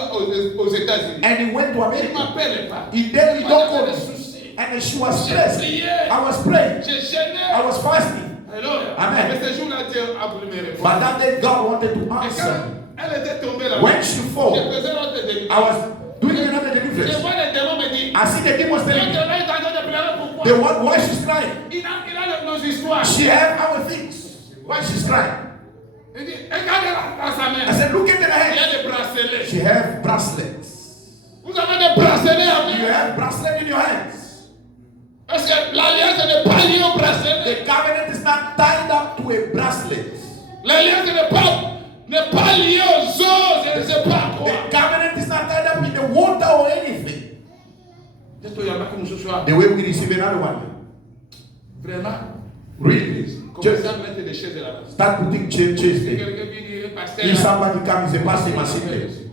aux États-Unis. and he went to Il ne America. m'appelle pas. He then he Moi, don't j'avais call des me. soucis. And then she was stressed. I was praying. J'ai gêné. I was fasting. Alléluia. Amen. Mais ce jour-là, Dieu a voulu me répondre. But that day God wanted to Et quand answer. elle était tombée là, When she je fall, faisais l'autre I délivrance. was doing another Je deliverance. vois les démons me dire, I see the demons Dieu telling me, est en train de pleurer pourquoi? they want why she's crying. Il a histoires. She had our things. Why she's crying? Il dit, regardez-la dans sa main. I said, look at her Il y a hand. des bracelets. She have bracelets. Vous avez des bracelets avec You have bracelet in your hands. Est-ce que l'alliance n'est pas liée au bracelet? The covenant is not tied up to a bracelet. L'alliance n'est pas liée aux os, je ne sais pas quoi. The covenant is not tied up in the water or anything. The way we receive another one. Vraiment. Really? Commencez à mettre des chaises là-bas. Start putting chairs there. Quelqu'un qui dit, pasteur, If somebody comes and passes my seat,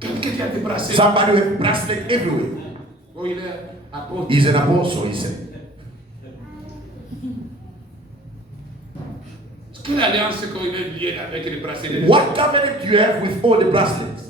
quelqu'un qui a des bracelets. somebody with bracelet everywhere. Oh, il est apôtre. He's an apostle, he said. Quelle alliance qu'on est liée avec les bracelets? What covenant do you have with all the bracelets?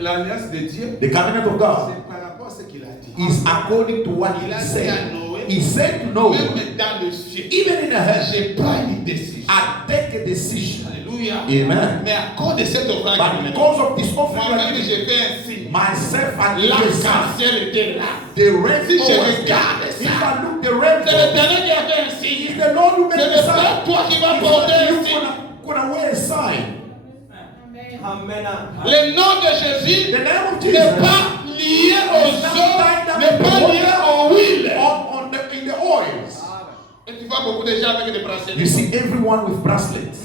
L'alliance de Dieu, The covenant of God c'est par rapport à ce qu'il a dit. is according to what he said. He said to Noah, Même dans le ciel, even in the heaven, j'ai pris une décision. I take a decision. Alléluia. Amen. Mais à cause de cette offrande, But because of this offering, moi-même j'ai fait un signe. myself and the L'arc-en-ciel était là. rainbow Si je was regarde there. ça, If I look the c'est rainbow, l'Éternel qui a fait un signe. it's the Lord who Ce made the n'est pas sign. toi qui vas It's porter not un you signe. gonna wear a sign. Amen. Le nom de Jésus The name of n'est Jesus pas lié aux is not eaux, tied up n'est in pas the lié water aux huiles. in the oils. Et tu vois beaucoup de gens avec des bracelets. You see everyone with bracelets.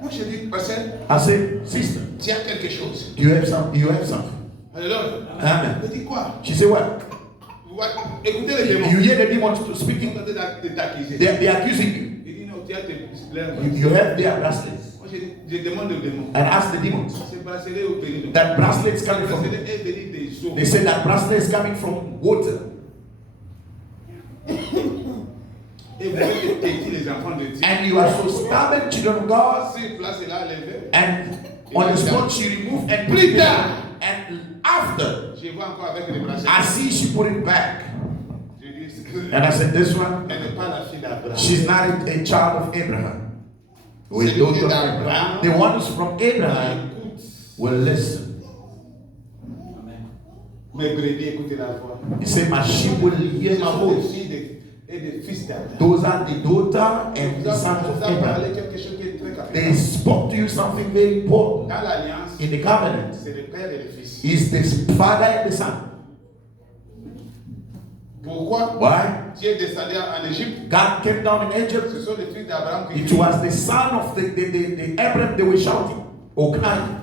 Moi je dis, pasteur, I say, sister, tu as quelque chose. do you have some? You have something? Alléluia. Amen. Je dis quoi? She said, what? Écoutez les démons. You hear the demons Ils sont speaking? en train de t'accuser. They're accusing you. Il dit non, tu as tes bracelets. You have their bracelets. Moi je demande aux démons. And ask the demons. Ces bracelets au béni. That bracelet's Ce coming from. bracelet est venu des eaux. They said that bracelet is coming from water. Et vous êtes petits les enfants de Dieu. And you are so stubborn, children of God. Si place est là, levée. And on the spot she removed and put Plus it tard. down. And after, Je vois encore avec les bracelets. I see she put it back. Je dis, And I said, this one, elle n'est pas la fille d'Abraham. she's not a child of Abraham. Or a Celui daughter qui est of d'Abraham. Abraham. The ones from Abraham Écoute. will listen. Mes brebis, écoutez la voix. He said, my sheep will hear Ce my sont des voice. filles et des fils d'Abraham. Those are the daughter and Vous the sons of avez Abraham. parlé quelque chose qui est très capital. They spoke to you something very important. Dans l'alliance, In the covenant, c'est le père et le fils. is the father and the son. Pourquoi Why? Dieu est descendu en Égypte? God came down in Egypt. Ce sont les fils d'Abraham qui It crient. was the son of the Abraham they were shouting or crying.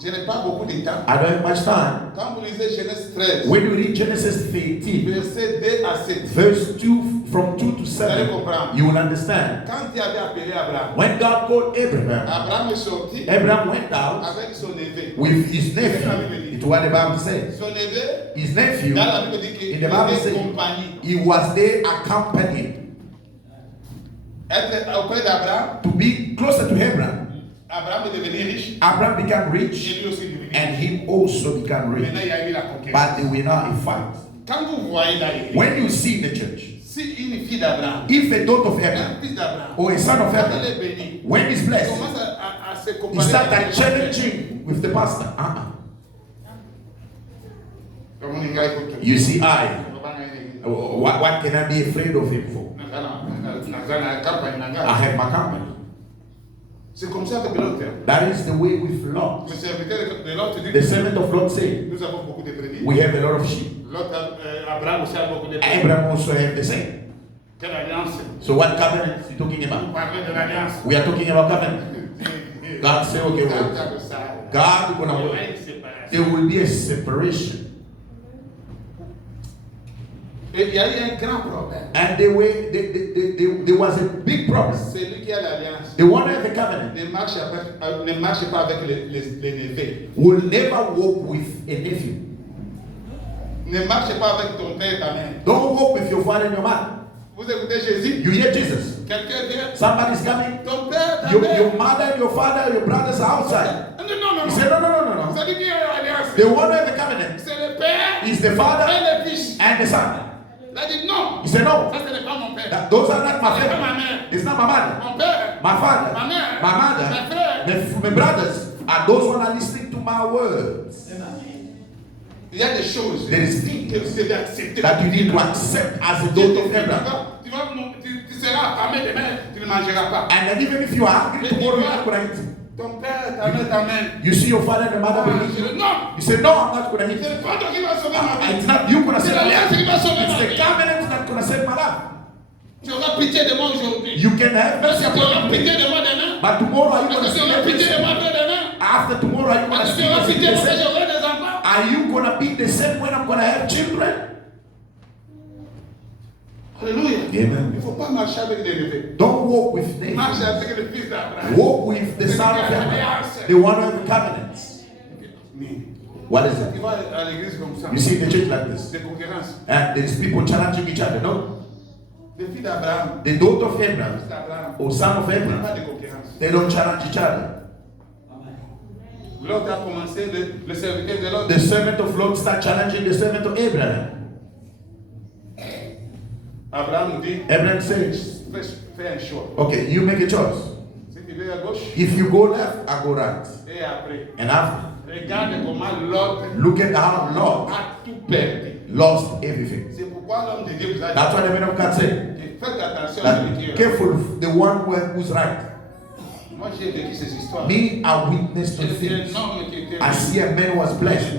Je n'ai pas beaucoup de temps. I don't have much time. Quand vous lisez Genèse 13, When you read Genesis 13, verset 2 à 7, verse 2, from 2 to 7, you will understand. quand il avait appelé Abraham, When God called Abraham, Abraham est sorti Abraham went out avec son neveu. with his nephew. It's what the Bible says. Son neveu, His nephew, dans la Bible dit qu'il in the Bible était says, compagnie. he was there accompanied Être auprès d'Abraham, to be closer to Abraham. Abraham est devenu riche Abraham became et rich lui aussi devenu riche. and he also became rich. Maintenant, il y a eu la conquête. But they were not a fight. Quand vous voyez dans l'église, When you see in the church, si une fille d'Abraham, if a daughter of un Abraham fils d'Abraham, or a son of quand Abraham, elle est bénie, when he's il blessed, commence à se he comparer starts avec challenging with the pastor. Comme on y a écouté. You see, I, On va dans l'église. what can I be afraid of him for? Dans la campagne, dans I la- have my company. C'est comme ça avec l'autre. That is the way with Lot. Le serviteur de l'autre dit The servant of Lot said, nous avons beaucoup de brebis. we have a lot of sheep. L'autre, Abraham aussi a beaucoup de brebis. Abraham also have the same. Quelle alliance? So what covenant is he talking Vous about? parlez de l'alliance. We are talking about covenant. God said, okay, Quand well, il y a de ça, God il y gonna aura work. une séparation. There will be a separation. Et il y a eu un grand problème. And there was a big problem. Celui qui a l'alliance The one who has the covenant ne marche pas avec les neveux. will never walk with a nephew. Ne marche pas avec ton père et ta mère. Don't walk with your father and your mother. Vous écoutez Jésus? You hear Jesus? Quelqu'un dit, Somebody's coming. ton père, ta Your mère. mother and your father, your brothers are outside. Non, non, He non. said, no. Vous avez dit l'alliance. The one who has the covenant C'est le père is the father et le fils. and the son. Il a dit non. He said, no, Ça, ce n'est pas mon père. those are not my C'est pas ma family. mère. It's not my mother. Mon père. My father, Ma mère. my mother, Mes frères. my brothers are those who are listening to my words. Il y a des choses There is que things vous devez accepter. that you need to accept as a daughter of Abraham. Tu seras affamé demain, tu ne mangeras pas. And then even if you are hungry tomorrow, you're not going to eat. Ton père, ta mère t'amène. You see your father and your mother believe you. Non, You say, no, I'm not going to eat. c'est pas toi qui vas sauver ma vie. It's not you going to C'est save my l'alliance qui life. va sauver It's ma the vie. covenant that's going to save my life. Tu auras pitié de moi aujourd'hui. You can have Parce mercy que tu auras upon pitié me. de moi demain. But tomorrow, are you going Parce to que tu see auras pitié de moi everything? demain. After tomorrow, are you going to Parce que see tu auras pitié de moi, everything? j'aurai des enfants. Are you going to be the same when I'm going to have children? Alléluia. Amen. Il ne faut pas marcher avec des neveux. Don't walk with them. Marche avec le fils d'Abraham. Walk with the son of Abraham, the one of the covenants. What is Tu it? vas à l'église comme ça. You see the church like this. Des concurrences. And there's people challenging each other, no? Les filles d'Abraham. The daughter of Abraham Fils d'Abraham. or son of Il n'y a pas Abraham, de concurrence. they don't challenge each other. L'autre a commencé, le serviteur de l'autre. The servant of Lot start challenging the servant of Abraham. Abraham dit, Abraham says, fais un choix. okay, you make a choice. Si tu veux à gauche, If you go left, I go right. et après, And after, regarde comment l'autre look at how Lot a tout perdu. lost everything. C'est pourquoi l'homme de Dieu vous a That's dit what the man of God said. que faites attention à celui qui That est. careful, the one who's right. Moi j'ai vécu ces histoires. Me, I witnessed the J'ai vu things. un homme qui était I see a man was blessed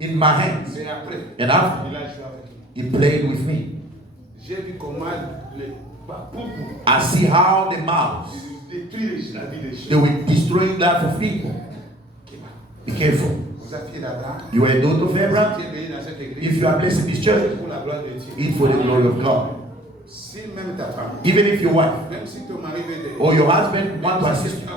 in my hands. Et après, And after, il a joué avec lui. he played with me. J'ai vu comment les poupous I see how the mouths, détruisent la vie des they gens. were destroying life of people. Be careful. Vous êtes fille d'Abraham. You are a daughter of Tu Abraham. es béni dans cette église. If you are blessed in this church, Pour la gloire de Dieu. eat for the glory of God. Si même ta femme, Even if your wife même si ton mari veut t'aider, or your husband want to assist you,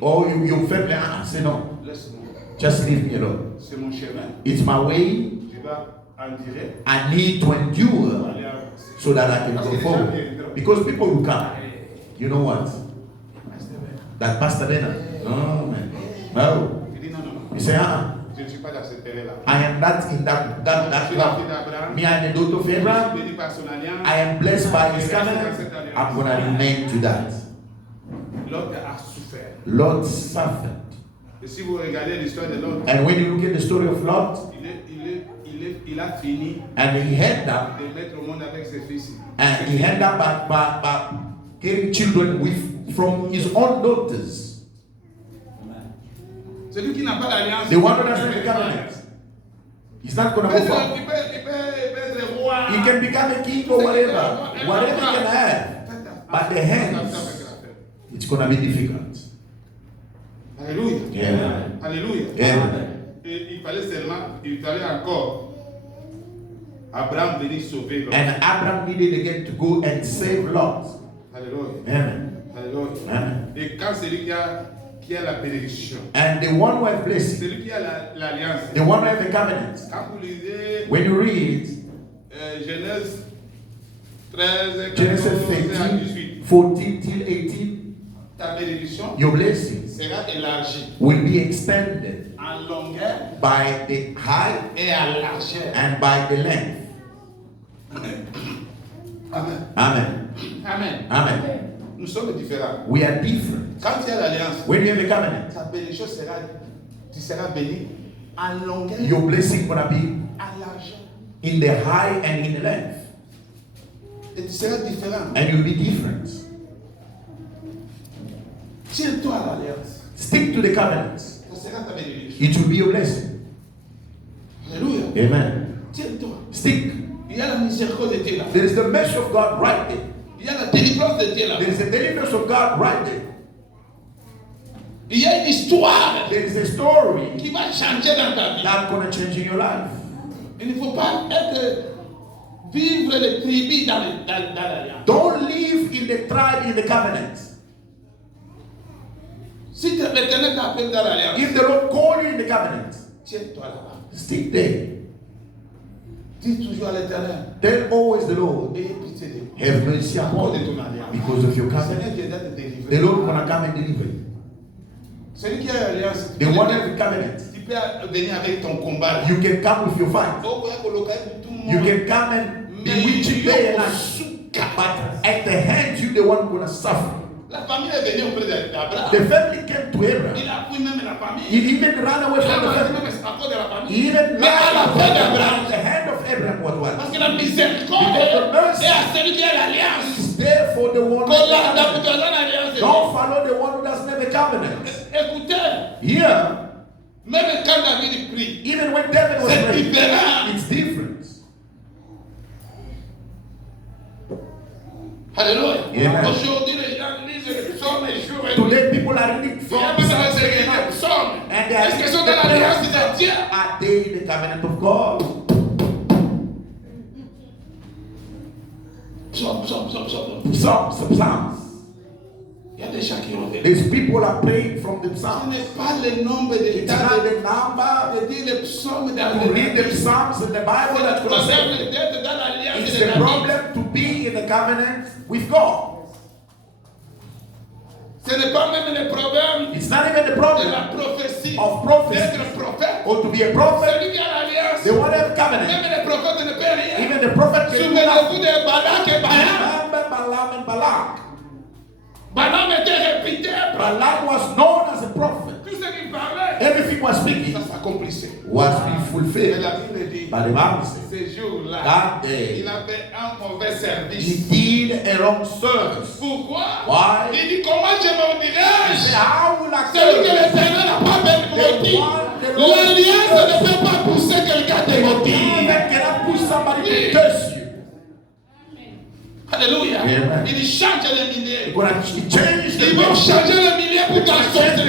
or your family, say no, laisse-moi. just leave me alone. C'est mon chemin. It's my way. Je dois endurer. I need to endure Aller avancer. so that I can go forward. Because people will come. You know what? That Pastor Bernard. Oh man. No. Il dit non, non, non. You say, Je ne suis pas dans cette terrain-là. I am not in that club. Me, I am the daughter of Je suis Abraham. béni par son alliance. I am blessed by his covenant. I'm going to remain to that. L'autre a souffert. Lot suffered. Et si vous regardez l'histoire de l'autre, And when you look at the story of Lot, il a fini and he ended up, de mettre au monde avec ses fils. and he ended up by getting children from his own daughters. Celui qui n'a pas d'alliance, The one who doesn't have the covenant, he's not going to il go peut far. être roi. He can become a king or whatever he can have. But the hands, it's going to be difficult. Alléluia. Yeah. Alléluia. Yeah. Et il fallait encore Abraham venir sauver l'homme. And Abraham needed again to go and save Lot. Alléluia. Amen. Alléluia. Amen. Et quand celui qui a la bénédiction, And the one who has blessing, celui qui a l'alliance, the one who has the covenant, quand vous lisez when you read Genèse 13, Genesis 14 à 13, 18, 14 till 18, ta bénédiction your blessings sera élargie will be extended en longueur by the height et à largeur. and by the length. Amen. Amen. Amen. Amen. Nous sommes différents. We are different. Quand tu as l'alliance, When you have a covenant, ta bénédiction sera, tu seras béni en longueur your blessing gonna be à largeur. in the high and in the length. Et tu seras différent. And you'll be different. Tiens-toi à l'alliance. Stick to the covenant. Ça sera ta bénédiction. It will be your blessing. Alléluia. Amen. Tiens-toi. Stick. Il y a la miséricorde de Dieu là. There is the mercy of God right there. Il y a la délivrance de Dieu là. There is the deliverance of God right there. Il y a une histoire There is a story qui va changer dans ta vie. that's going to change in your life. Il ne faut pas vivre les tribus dans l'alliance. Don't live in the tribe in the covenant. Si l'Éternel t'appelle dans l'alliance, If the Lord call you in the covenant, tiens-toi là-bas. stick there. Dis toujours à l'Éternel, Tell always the Lord, ayez pitié de moi. have mercy À upon cause de me ton alliance. because of your Le covenant. Seigneur viendra te délivrer. The Lord gonna come and deliver you. Celui qui a l'alliance, The one have the covenant. tu peux venir avec ton combat. You can come with your fight. You can come and be witching day and night. But at the hand, you the one gonna suffer. La famille est venue auprès d'Abraham. The family came to Abraham. Il a pris même la famille. He even ran away Il a from the mangé family. même à cause de la famille. He even Mais à la fin d'Abraham, the hand of Abraham was parce what? que la miséricorde est à celui qui a l'alliance. It's there for the one. Qu'on l'a dans l'alliance. Don't follow the one who doesn't have a covenant. Écoutez, Here, même quand David prie, even when David was c'est praying, différent. it's different. Alléluia. Amen. Aujourd'hui, les gens lisent les psaumes et jour et nuit. Today people are reading Il y a from même Psalms dans les églises and des psaumes. they are Est-ce qu'ils sont dans l'alliance de Dieu? Are they in the covenant of God? Psalms. Il y a des gens qui ont des. These people are praying from the Ce Psalms. n'est pas le nombre de It's not temps the number de dire les psaumes dans to read the l'Église. Psalms in the Bible C'est le that's going to save. problème d'être dans l'alliance It's de the David. problem to be in the covenant with God. Ce n'est pas même le problème It's not even the de problem la prophétie. of prophecy D'être prophète. or to be a prophet. Celui qui a l'alliance. They want to have covenant. Même les prophètes ne peuvent rien. Even the prophet can do Souvenez-vous nothing. de Balak et Balaam. Remember Balaam and Balak. Balaam était réputé. Balaam was known as a prophet. Tout ce qu'il parlait, Everything was speaking ça s'accomplissait. was being Mais fulfilled. la Bible dit, But the Bible says ces jours-là, that day il avait un mauvais he service. did a wrong service. Pourquoi? Why? Il dit, comment je me He dirais? said, how will I Celui que serve? l'Éternel n'a pas maudit. L'alliance ne peut pas pousser quelqu'un de maudire. That cannot push somebody to curse you. Alléluia. Amen. Il change les milliers. He changed the Ils vont message. changer le millier pour t'en sortir.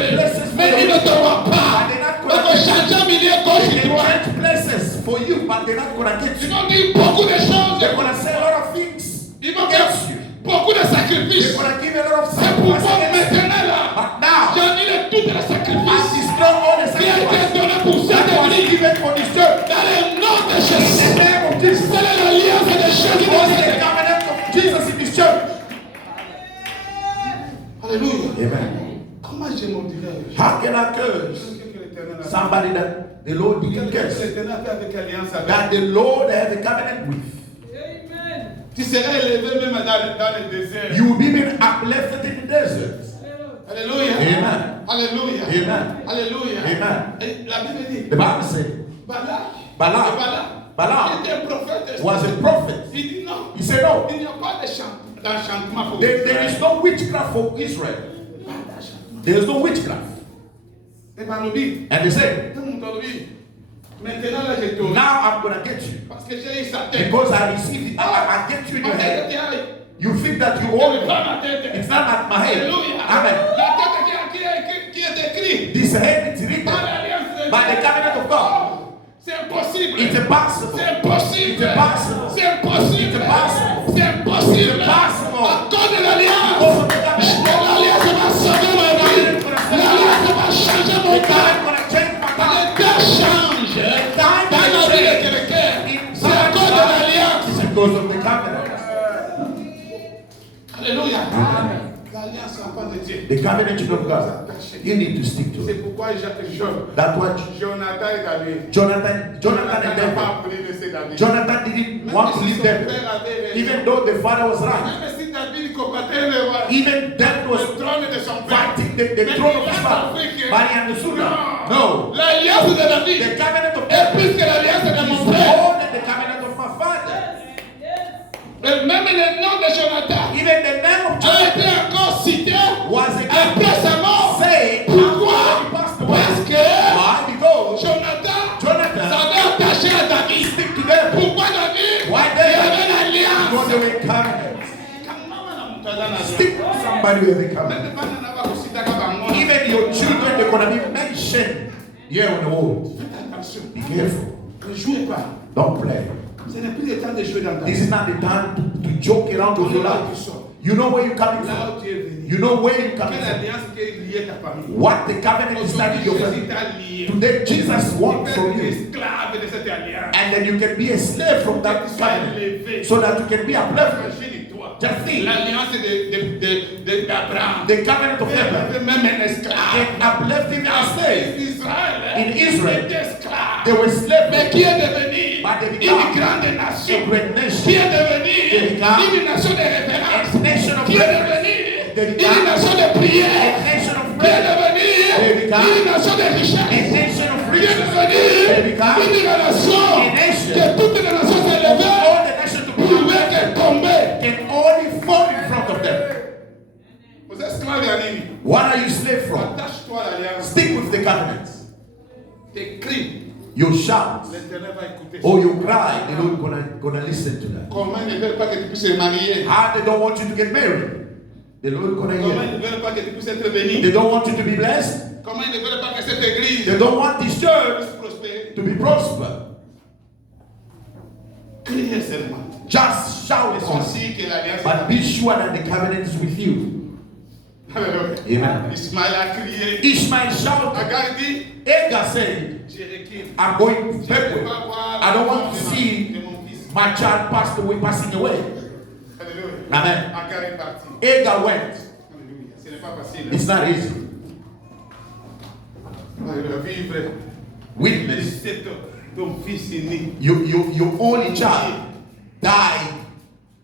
Mais ils ne te voient pas. Ils vont changer un millier gauche They et can droite. change places for you, but they're not going to get Ils you. vont dire beaucoup de choses. They're going to say a lot of things Ils vont faire against you. beaucoup de They're sacrifices. going to give a lot of C'est pourquoi sacrifices against you. maintenant là, But now, j'annule toutes les I sacrifices destroy all the qui a été sacrifices donné pour cette that was église. given for this church. Dans le nom de In the Jésus. name of Jesus. C'est l'alliance de Jésus dans Because cette the église. covenant of Jesus in this church. Alléluia. Amen. Comment je me dirais? How can I curse somebody that the Lord didn't curse? L'Éternel fait avec alliance avec. That the Lord has a covenant with. Tu serais élevé même dans le désert. You will be even uplifted in the desert. Alléluia. Amen. Alléluia. Amen. Alléluia. Amen. Et la Bible dit, The Bible says Balaam Balaam était un prophète. was a prophet. Il dit non. He said, no, Il n'y a pas d'enchantement pour there is no witchcraft for Israel. There is no witchcraft. Et par le but, And they said, tout le monde a dit, maintenant là je te now I'm going to get you. parce que j'ai eu sa tête. Because I received it. I get you in your head. You think that you own C'est it. pas ma tête. It's not at my head. Alléluia. Amen. La tête qui est écrite This head is written par l'alliance de by the Dieu. covenant of God. C'est impossible. It's impossible. C'est impossible. It's impossible. C'est impossible. It's impossible. C'est impossible. It's impossible. À cause de l'alliance. Because of the covenant. L'alliance va sauver ma vie. L'alliance va changer mon The temps. time gonna change my Le time. temps change. time Dans la will vie de change. quelqu'un. C'est à cause de l'alliance. It's because of the covenant. Alléluia. L'alliance n'a pas de Dieu. The covenant of God. You need to stick to C'est it. pourquoi Jonathan That's what et David. Jonathan and Jonathan n'a David. pas appris de laisser David. Jonathan didn't want to Même si leave son David. père avait raison. Even though the father was right. Même si David combattait le roi. Even David was Le trône de son père. fighting the throne of his father. But he understood that. No. L'alliance de David The covenant of est plus que l'alliance de is mon more père. than the covenant of my father. Et même le nom de Jonathan Even the name of a Jonathan été encore cité was après sa mort. say Pourquoi? he passed Parce away. que Why? Because Jonathan s'avait attaché à David. stick to them. Pourquoi David? Why Il y they avait l'alliance. because they were covenant. Stick to somebody with a covenant. Even your children, they're gonna be mentioned here in the world. Be careful. Ne jouez pas. Don't play. Ce n'est plus le temps de jouer dans ta This vie. is not the time to joke around with your life. You know where you're coming Là from. où tu es venu. You know where you're coming Quelle from. alliance qui est liée à ta famille? What the covenant is starting your Aujourd'hui, Jésus family. t'a lié. Today, Jesus Tu wants peux from être you. esclave de cette alliance. And then you can be a slave from that covenant. So that you can be uplifted. Imagine-toi. Just think. L'alliance d'Abraham. The covenant of Abraham. Même un esclave. It uplifted a slave. Israël. In Israel, était esclave. they were slaves. Mais qui est devenu But they une become grande nation? a great Qui nation. est devenu They become une nation de référence? a nation of Qui est reference. devenu une nation de prière, a nation of qui est prayer. devenue une nation de richesse, A nation of qui est riches. devenue une nation que toutes les nations se levaient All the nations to pour be que tomber. can only fall in front of them. Vous êtes esclaves à nini? What are you slave from? Attache-toi à l'alliance. Stick with the covenants. Tes cris, You shout l'Éternel va écouter. or you cry, the Lord gonna listen to that. Comment ils ne veulent pas que tu puisses te marier? How they don't want you to get married, the Lord gonna Comment hear. ils ne veulent pas que tu puisses être béni? They don't want you to be blessed. Comment ils ne veulent pas que cette église They don't want this church puisse prospérer? to be prosper. Criez seulement. Just shout Et on it. ceci que l'alliance But be sure that the covenant is with you. Alléluia. Amen. Ismaël a crié. Ishmael shouted. Agar dit, Agar said, je recule. I'm going Je ne veux backward. pas voir I don't want to de see mon fils. my child passing away. Alléluia. Amen. Agar est parti. Agar went. Alléluia. Ce n'est pas facile. It's not easy. Alléluia. Vivre. Witness. 17 ans. Ton fils est né Your only child died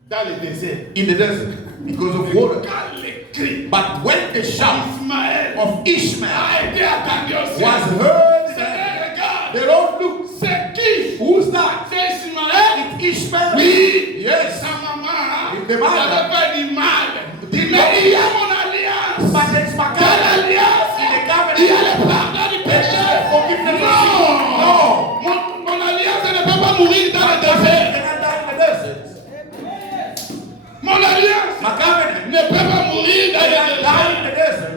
dans le désert. in the desert because of water. Quand les cris But when the shout d'Ismaël of a Ishmael été entendu au ciel, was heard, Seigneur, regarde. the Lord looked. C'est qui? Who's that? C'est Ismaël. It's Ishmael. Oui. Yes. Sa maman The mother. n'avait pas dit mal. The Mais il y a mon alliance. But there's my Dans l'alliance, in the il y a covenant. le pardon du péché. Forgiveness of sin. Non. Mon alliance ne peut pas mourir dans le My désert. covenant cannot die in the desert. Mon alliance My covenant ne peut pas mourir dans le cannot die désert. in the desert.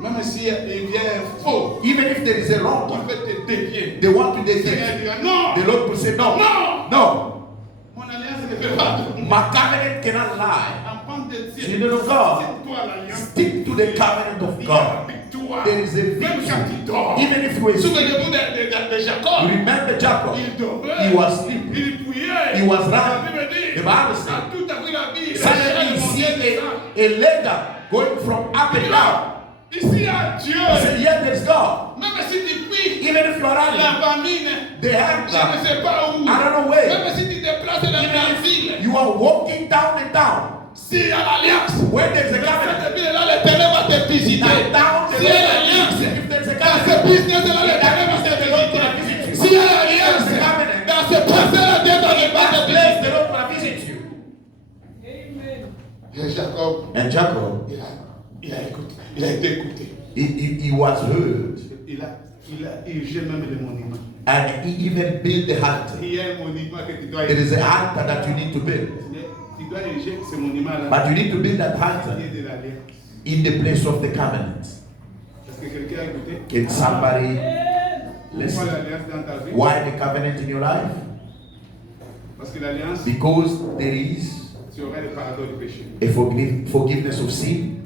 Même si il vient faux, Even if there is a wrong il one, peut te dévier. they want to Seigneur defeat. dira non. The Lord will say no. Non. No. Mon alliance ne peut pas. My covenant cannot lie. Enfant de Dieu. Children of God, C'est toi l'alliance. stick to the covenant of Il y a God. la victoire. There is a Même quand victory. il dort. Even if you were asleep. Souvenez-vous de You Jacob. remember Jacob? Il dormait. He was sleeping. Il priait. He was La running. Bible dit, The Bible says, dans toute la vie, suddenly you see a ladder going from up and down. Ici, il y a Dieu. He said, yeah, there's God. Même si tu pries, Even if you are running, la famine, they have je ne God. sais pas où. I don't know where. Même si tu te déplaces dans la ville, You are walking down and down. s'il y a l'alliance, When there's a dans covenant, cette ville-là, l'Éternel va te visiter. down the S'il y a l'alliance, If there's a dans covenant, ce business-là, l'Éternel va te visiter. S'il y a l'alliance, dans ce passé-là, Dieu va te that visiter. place, the Lord will visit you. Et Jacob, And Jacob, il a écouté, il a été écouté. he was heard. J'ai même le monument. And he even built the altar. Il y a un monument que tu dois There is an altar that you need to build. Tu dois ériger ce monument-là. But you need to build that altar Qui est de l'alliance. in the place of the covenant. Est-ce que quelqu'un a écouté? Can somebody Pourquoi listen? l'alliance dans ta vie? Why the covenant in your life? Parce que l'alliance, Because there is tu auras le pardon du péché. a forgiveness of sin.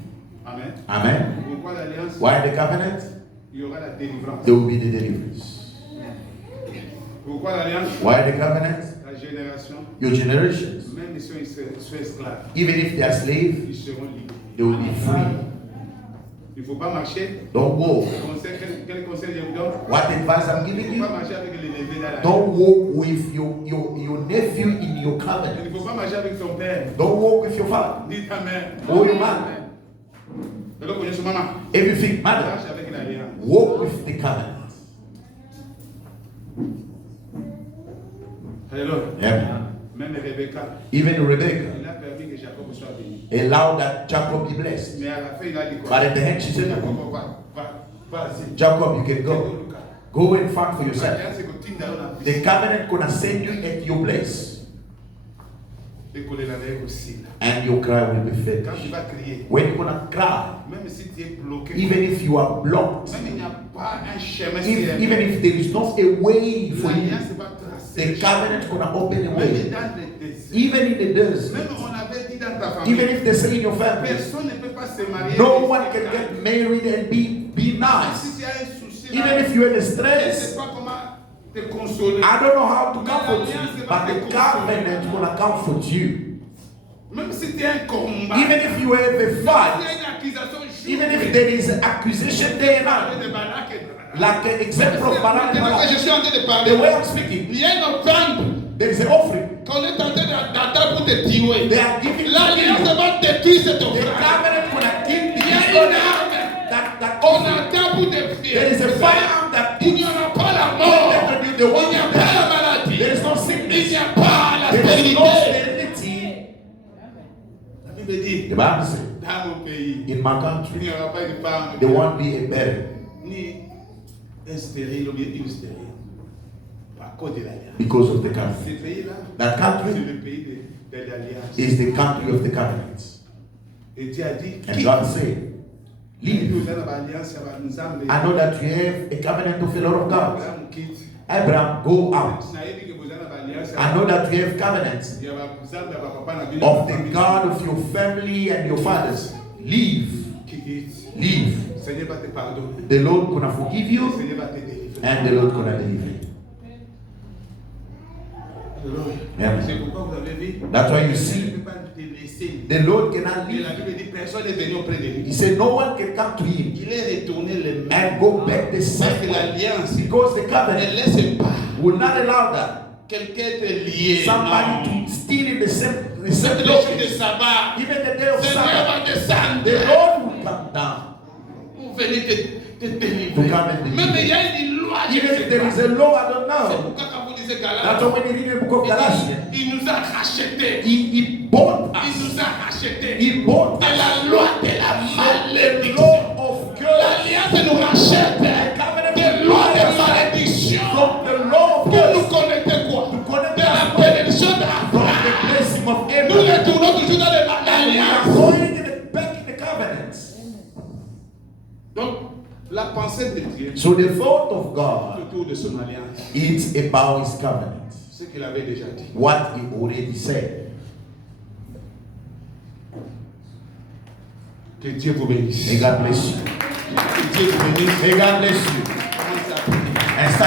Amen. Amen. Pourquoi l'alliance? Why the covenant? Il y aura la délivrance. There will be the deliverance. Pourquoi l'alliance? Why the covenant? La génération, Your generations, même si ils sont esclaves, even if they are slaves, ils seront libres. they will be free. Il ne faut pas marcher. Don't walk. Quel conseil je vous donne? What advice I'm Il giving ne faut you? pas marcher avec les neveux dans la vie. Don't walk with your nephew in your Il ne covenant. faut pas marcher avec ton père. Don't walk with your father Dites Amen. or your mother. Alors, connaissez maman. Everything matters. Marche avec l'alliance. Walk with the covenant. Alléluia. Amen. Même Rebecca, Even Rebecca il a permis que Jacob soit béni. allowed that Jacob be blessed. Mais à la fin, il a dit But quoi? at the end, she said, Jacob, vas-y. Jacob, you can go. Go and find for yourself. L'alliance est continue dans la The vie. covenant gonna send you at your place, Et qu'on les lève aussi. and your cry will be Quand tu finished. vas crier, When you're gonna cry, même si tu es bloqué, even if you are blocked, même il n'y a pas un chemin even if there is not a way for you, l'alliance va tracer. the covenant gonna open a Même way. dans les déserts. Even in the desert, Même on avait dit dans ta even famille, if they say in your family, personne ne peut pas se marier. no avec one quelqu'un. can get married and be nice. Si tu as un souci, Even là, if you're in je ne sais distress, pas comment te consoler. I don't know how to comfort you, but the covenant gonna comfort you. Même si tu as un combat, Even if you have a si tu fight, as une accusation, even if there is an accusation day and night, like an example of Maintenant que Barak, je suis en train de the parler, way I'm speaking, il y a une offrande there is an offering. qu'on est en train d'attendre pour te tuer. They are giving L'alliance you. va détruire cette The offrande. Bible says, dans mon pays, in my il country, n'y aura pas de femme, there won't be a better ni un stérile ou bien une stérile. À cause de l'alliance. because of the Ce covenant. pays-là, That c'est country le pays de l'alliance. is the country of the covenants. Et Dieu a dit, And God said, leave. nous allons à l'alliance, ça va nous amener. I know that you have a covenant of the Lord of God. Abraham quitte. Abraham, go out. I know that you have covenants of the God of your family and your fathers. Leave. Leave. Seigneur va te pardonner. The Lord gonna forgive you Seigneur va te délivrer. and the Lord gonna deliver you. Alléluia. C'est pourquoi vous avez vu. That's why you Il see, ne peut pas te laisser. the Lord cannot Et la leave. Bible dit personne n'est venu auprès de He lui. said no one can come to him Il est retourné les mains. and go back the Parce same que way l'alliance because the ne covenant laisse pas will not allow that. quelqu'un te lier. Somebody Non. to steal in the same Le jour de location. sabbat, Even the day of Seigneur Sabbath, va descendre. the Lord will come down. Pour venir te délivrer. To come and deliver. Même il y a une loi. je Even ne sais if there pas. is a law, I don't C'est know. pourquoi quand vous lisez That's Galates, why when you read the book of Galatians, il nous a rachetés. he bought Il us. nous a rachetés. He bought De us. la loi de la The malédiction. law of curse. L'alliance nous rachète. De loi de malédiction. From the law of Pour nous curse. connecter quoi? To connect De la us bénédiction from d'Abraham. the blessing of Nous Abraham. retournons toujours dans We are l'alliance. going back in the covenants. Donc, la pensée de Dieu So the thought of God, autour de son alliance, it's about his covenant. ce qu'il avait déjà dit. What he already said. Que Dieu vous bénisse. May God bless you. Que Dieu vous bénisse. May God bless you. Commencez à prier. And start